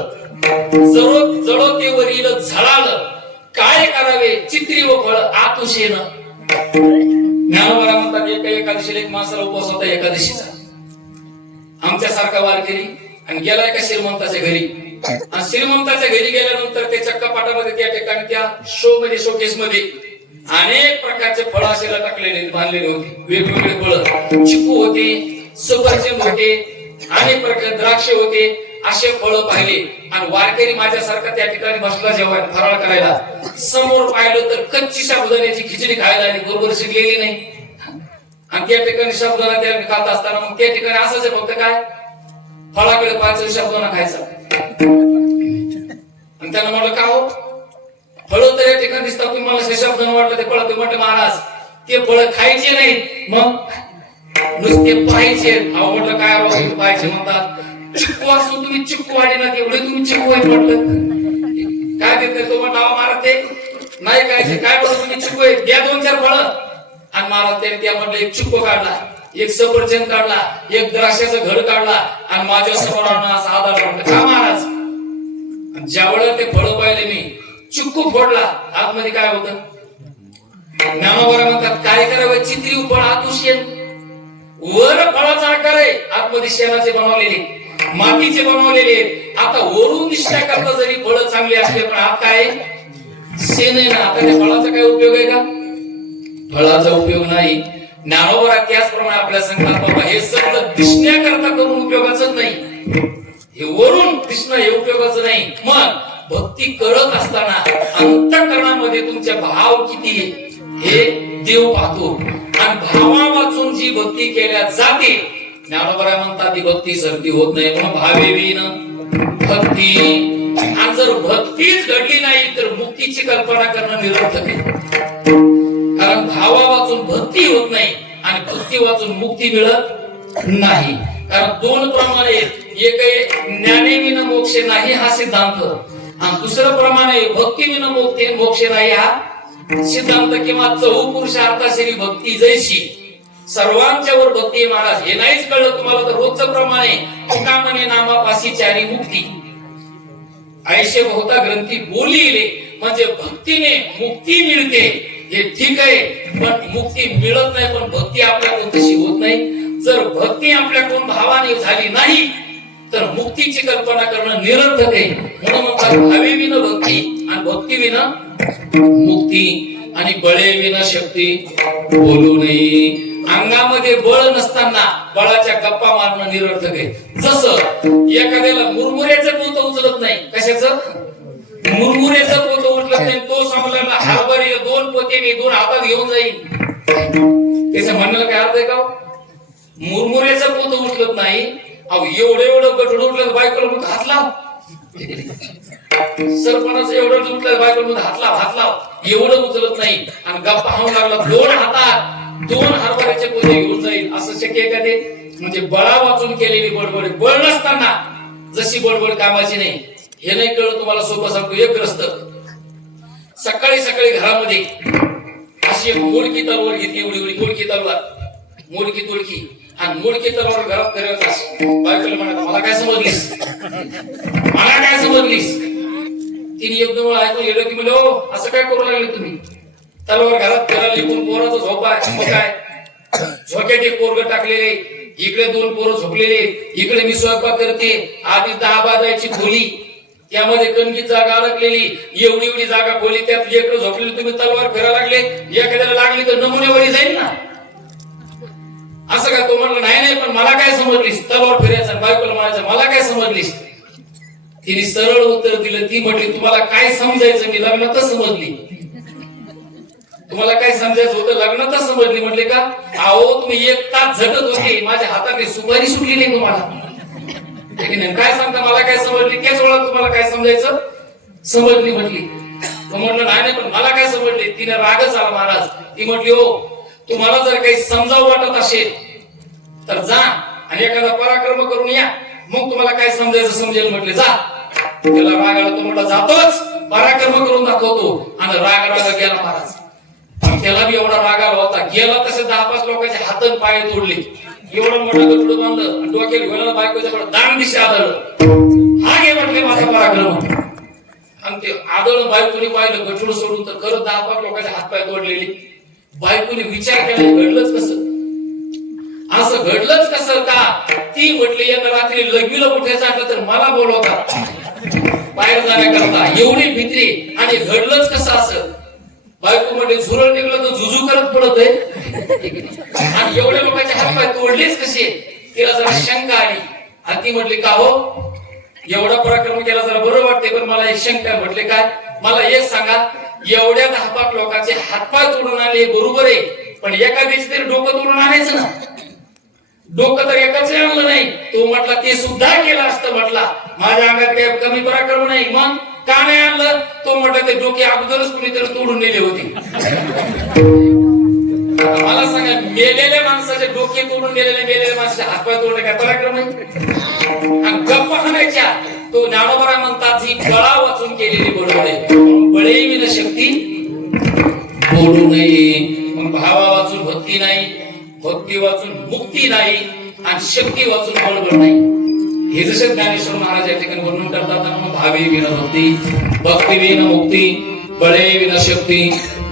जळो ते वरील झळाळ काय करावे चित्री व फळ आतुशेन ज्ञानोबा म्हणतात एकादशीला एक माणसाला उपवास होता एकादशीचा आमच्यासारखा वारकरी आणि गेलाय का श्रीमंताच्या घरी आणि श्रीमंताच्या घरी गेल्यानंतर त्याच्या कपाटामध्ये त्या ठिकाणी त्या शोकेस मध्ये अनेक प्रकारचे फळ असे टाकलेले बांधलेले होते वेगवेगळे फळ चिकू होते सफरचंद होते अनेक प्रकार द्राक्ष होते असे फळ पाहिले आणि वारकरी माझ्यासारखा त्या ठिकाणी बसला जेव्हा फराळ करायला समोर पाहिलं तर कच्ची साबुदाण्याची खिचडी खायला आणि बरोबर शिकलेली नाही आणि त्या ठिकाणी साबुदाणा त्या खात असताना मग त्या ठिकाणी असंच फक्त काय फळाकडे पाहायचं साबुदाणा खायचा आणि त्यांना म्हटलं का हो फळ तर या ठिकाणी दिसतात तुम्ही मला साबुदाणा वाटलं ते फळ तुम्ही म्हटलं महाराज ते फळ खायचे नाही मग नुसते पाहायचे अहो म्हटलं काय पाहायचे म्हणतात चिक्कू असून तुम्ही चिक्कू वाढीला एवढे तुम्ही चिक्कू आहे म्हटलं काय देत तो म्हटलं महाराज ते नाही काय काय बोलतो तुम्ही चिक्कू आहे द्या 2-4 फळ आणि महाराज त्याने त्या म्हटलं एक चिक्कू काढला एक सफरचंद काढला एक द्राक्षाचं घड काढला आणि माझ्या समोर असा आधार म्हटलं का महाराज ज्यावेळेला ते फळ पाहिले मी चिक्कू फोडला आतमध्ये काय होतं ज्ञानोबा म्हणतात काय करावं चित्री फळ आतुशेन वर फळाचा आकार आहे आतमध्ये शेणाचे बनवलेले मातीचे बनवलेले आता वरून निष्ठा करता जरी फळ चांगली असले पण आत काय शेण आहे ना आता त्या फळाचा काय उपयोग आहे का फळाचा उपयोग नाही ज्ञानोबा त्याचप्रमाणे आपल्या संकल्प बाबा हे सगळं दिसण्याकरता करून उपयोगाचं नाही हे वरून दिसणं हे उपयोगाचं नाही मग भक्ती करत असताना अंतःकरणामध्ये तुमचे भाव किती हे देव पाहतो आणि भावा वाचून जी भक्ती केल्या जाते ज्ञानोबा म्हणतात ती भक्ती सर्दी होत नाही म्हणून भावेवीन भक्ती आणि जर भक्तीच घडली नाही तर मुक्तीची कल्पना करणं निरर्थक आहे कारण भावा वाचून भक्ती होत नाही आणि भक्ती वाचून मुक्ती मिळत नाही कारण 2 प्रमाणे एक आहे ज्ञानेविन मोक्ष नाही हा सिद्धांत आणि दुसरं प्रमाणे भक्तीविन मोक्ष नाही हा सिद्धांत किंवा चहुपुरुषार्थाशी भक्ती जैशी सर्वांच्या वर भक्ती महाराज हे नाहीच कळलं तुम्हाला तर रोजचं प्रमाणे तुका म्हणे नामापाशी चारी मुक्ती आयशे बहुता ग्रंथी बोलिले म्हणजे भक्तीने मुक्ती मिळते हे ठीक आहे पण मुक्ती मिळत नाही पण भक्ती आपल्याकडून तशी होत नाही जर भक्ती आपल्याकडून भावाने झाली नाही तर मुक्तीची कल्पना करणं निरर्थक आहे म्हणून म्हणतात भावेविन भक्ती आणि भक्तीविना मुक्ती आणि बळेविना शक्ती बोलू नये अंगामध्ये बळ नसताना बळाच्या गप्पा मारणं निरर्थक आहे जसं एखाद्याला मुरमुऱ्याचं पोत उचलत नाही कशाचं मुरमुऱ्याचं पोत उचलत नाही तो समोरला हरभरे 2 पोते 2 हातात घेऊन जाईल त्याचं म्हणण्याला काय अर्थ आहे का मुरमुऱ्याचं पोत उचलत नाही अहो एवढं गठुड उठलं बायकोला म्हणून हात लाव सरपणाचं एवढं उठलं बायकोला हात लाव एवढं उचलत नाही आणि गप्पा हाऊ लागला 2 हातात 2 हरभऱ्याचे पोते घेऊन जाईल असं शक्य आहे का ते म्हणजे बळा वाचून केलेली बडबड बळ नसताना जशी बडबड कामाची नाही हे नाही कळलं तुम्हाला सोपं सांगतो एक ग्रस्त सकाळी घरामध्ये अशी एक मोडकी तलवार घेतली एवढी मोडकी तलवार मोडकी तुडकी आणि मोडकी तलवार घरात फिरवत असते बायकोला म्हणत मला काय समजलीस तिने एकदम ऐकून येलं की म्हणलं असं काय करू लागले तुम्ही तलवार घरात फिरायला लिहून पोराचा झोपा काय झोक्यात एक पोरग टाकलेले इकडे 2 पोरं झोपलेले, इकडे मी स्वयंपाक करते, आधी 10 बाजायची खोली, त्यामध्ये कणकी जागा अडकलेली, एवढी एवढी जागा खोली, त्यात लेकरं झोपलेली, तुम्ही तलवार फिरायला लागले, एखाद्याला लागली तर नमुनेवरी जाईल ना. असं का तो म्हणलं नाही नाही, पण मला काय समजलीस, तलवार फिरायचं बायकोला म्हणायचं मला काय समजलीस. तिने सरळ उत्तर दिलं, ती म्हटली तुम्हाला काय समजायचं मी लग्नातच समजली. तुम्हाला काय समजायचं होतं लग्नातच समजली. म्हटले का अहो तुम्ही 1 तास झटत होते, माझ्या हातातली सुपारी सुटली नाही तुम्हाला. काय सांगता मला काय समजली, त्याच वेळा तुम्हाला काय समजायचं समजली म्हटली. तो म्हटलं नाही पण मला काय समजले. तिने रागच आला महाराज. ती म्हटली हो तुम्हाला जर काही समजावं वाटत असेल तर जा आणि एखादा पराक्रम करून या, मग तुम्हाला काय समजायचं समजेल. म्हटले जा. त्याला राग आला, तो म्हटला जातोच, पराक्रम करून दाखवतो. आणि राग गेला महाराज. त्याला बी एवढा राग आला होता, गेला तसे 10-5 लोकांचे हात आणि पाय तोडले. एवढं मोठं गटुडं बांधलं आणि डोक्यात घोड्याला बायकोच्या दान दिशे आदळलं. हा घे म्हटले माझा पराक्रम. आणि ते आदळलं बायकोने पाहिलं गटुडं सोडून तर खरं 10-5 लोकांचे हातपाय तोडलेले. बायकोने विचार केला घडलंच कसं, असं घडलंच कसं का. ती म्हटली एका रात्री लग्नीला उठायचं असलं तर मला बोलवता बाहेर जाण्याकरता, एवढी भीती. आणि घडलंच कसं असं. बायको मध्ये झुरळ निघलं तर झुझू करत पडत आहे. आणि एवढ्या लोकांचे हातपाय तोडलेच कसे. तिला जरा शंका आली आणि ती म्हटली का हो एवढा पराक्रम केला जरा बरं वाटते, पण मला एक शंका. म्हटले काय. मला एक सांगा, एवढ्या 10-5 लोकांचे हातपाय तोडून आणले बरोबर आहे, पण एका दिवशी तरी डोकं तोडून आणायचं ना. डोकं तर एकाच आणलं नाही. तो म्हटला ते सुद्धा केलं असतं. म्हटला माझ्या अंगात काही कमी पराक्रम नाही, मग का नाही आणलं. तो म्हटलं ते डोके अगोदरच कुणीतरी तोडून नेले होते. मला सांगा मेलेल्या माणसाचे डोके तोडून नेलेले मेलेल्या माणसाचे हातपाय तोडले काय पराक्रम आहे. गप्प हाणायच्या. तो ज्ञानोबा म्हणतात ही गळा वाचून केलेली बरोबर आहे, बळे विन शक्ती बोलू नये. मग भावा वाचून भक्ती नाही, भक्ती वाचून मुक्ती नाही, आणि शक्ती वाचून बळबळ नाही. हे जसे ज्ञानेश्वर महाराज या ठिकाणी वर्णन करतात, भावे विन भक्ती, भक्ती विन मुक्ती, बळे विन शक्ती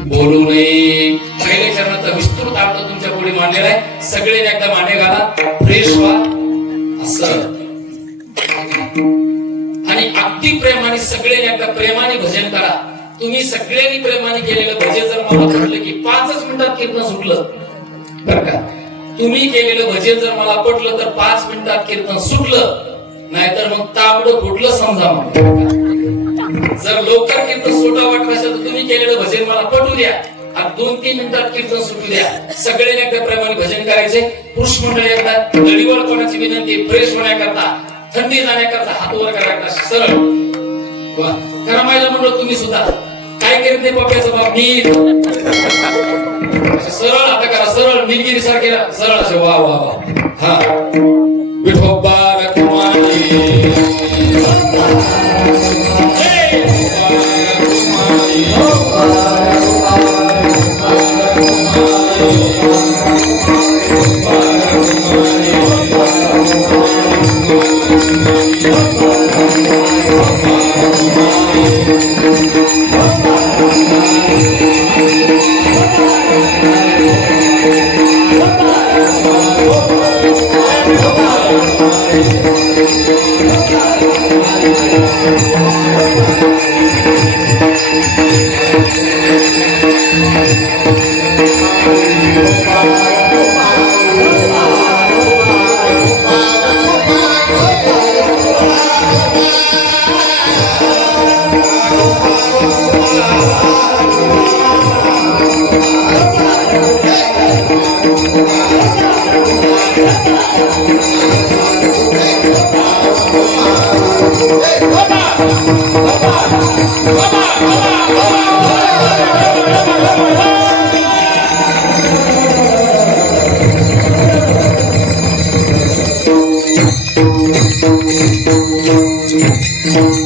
बोलू नये. पहिल्या चरणाचा विस्तृत अर्थ तुमच्या पुढे मांडलेला आहे. सगळे एकदा मांडे घाला, फ्रेश व्हा असं. आणि अगदी प्रेमाने सगळे एकदा प्रेमाने भजन करा. तुम्ही सगळ्यांनी प्रेमाने केलेलं भजन जर मला पटलं की 5 मिनिटात कीर्तन सुटलं बरं का. तुम्ही केलेलं भजन जर मला पटलं तर 5 मिनिटात कीर्तन सुटलं, नाहीतर मग ताबडं फुटलं समजा. जर लवकर कीर्तन सुटा वाटत असेल तर तुम्ही केलेलं भजन मला पटू द्या आणि 2-3 मिनिटात कीर्तन सुटू द्या. सगळ्यांनी एकदा प्रेमाने भजन करायचे. पुरुष मंडळी एकदा दडीवळ कोणाची विनंती, फ्रेश होण्याकरता, थंडी जाण्याकरता हात वर करायचा सरळ. खरं महिला मंडळ तुम्ही सुद्धा काय करीत नाही पप्याचं बाप मी सरळ आता करा, सरळ निलगिरी सारखे सरळ असे वा वा वा. हा विठोबा रखुमाई Thank you.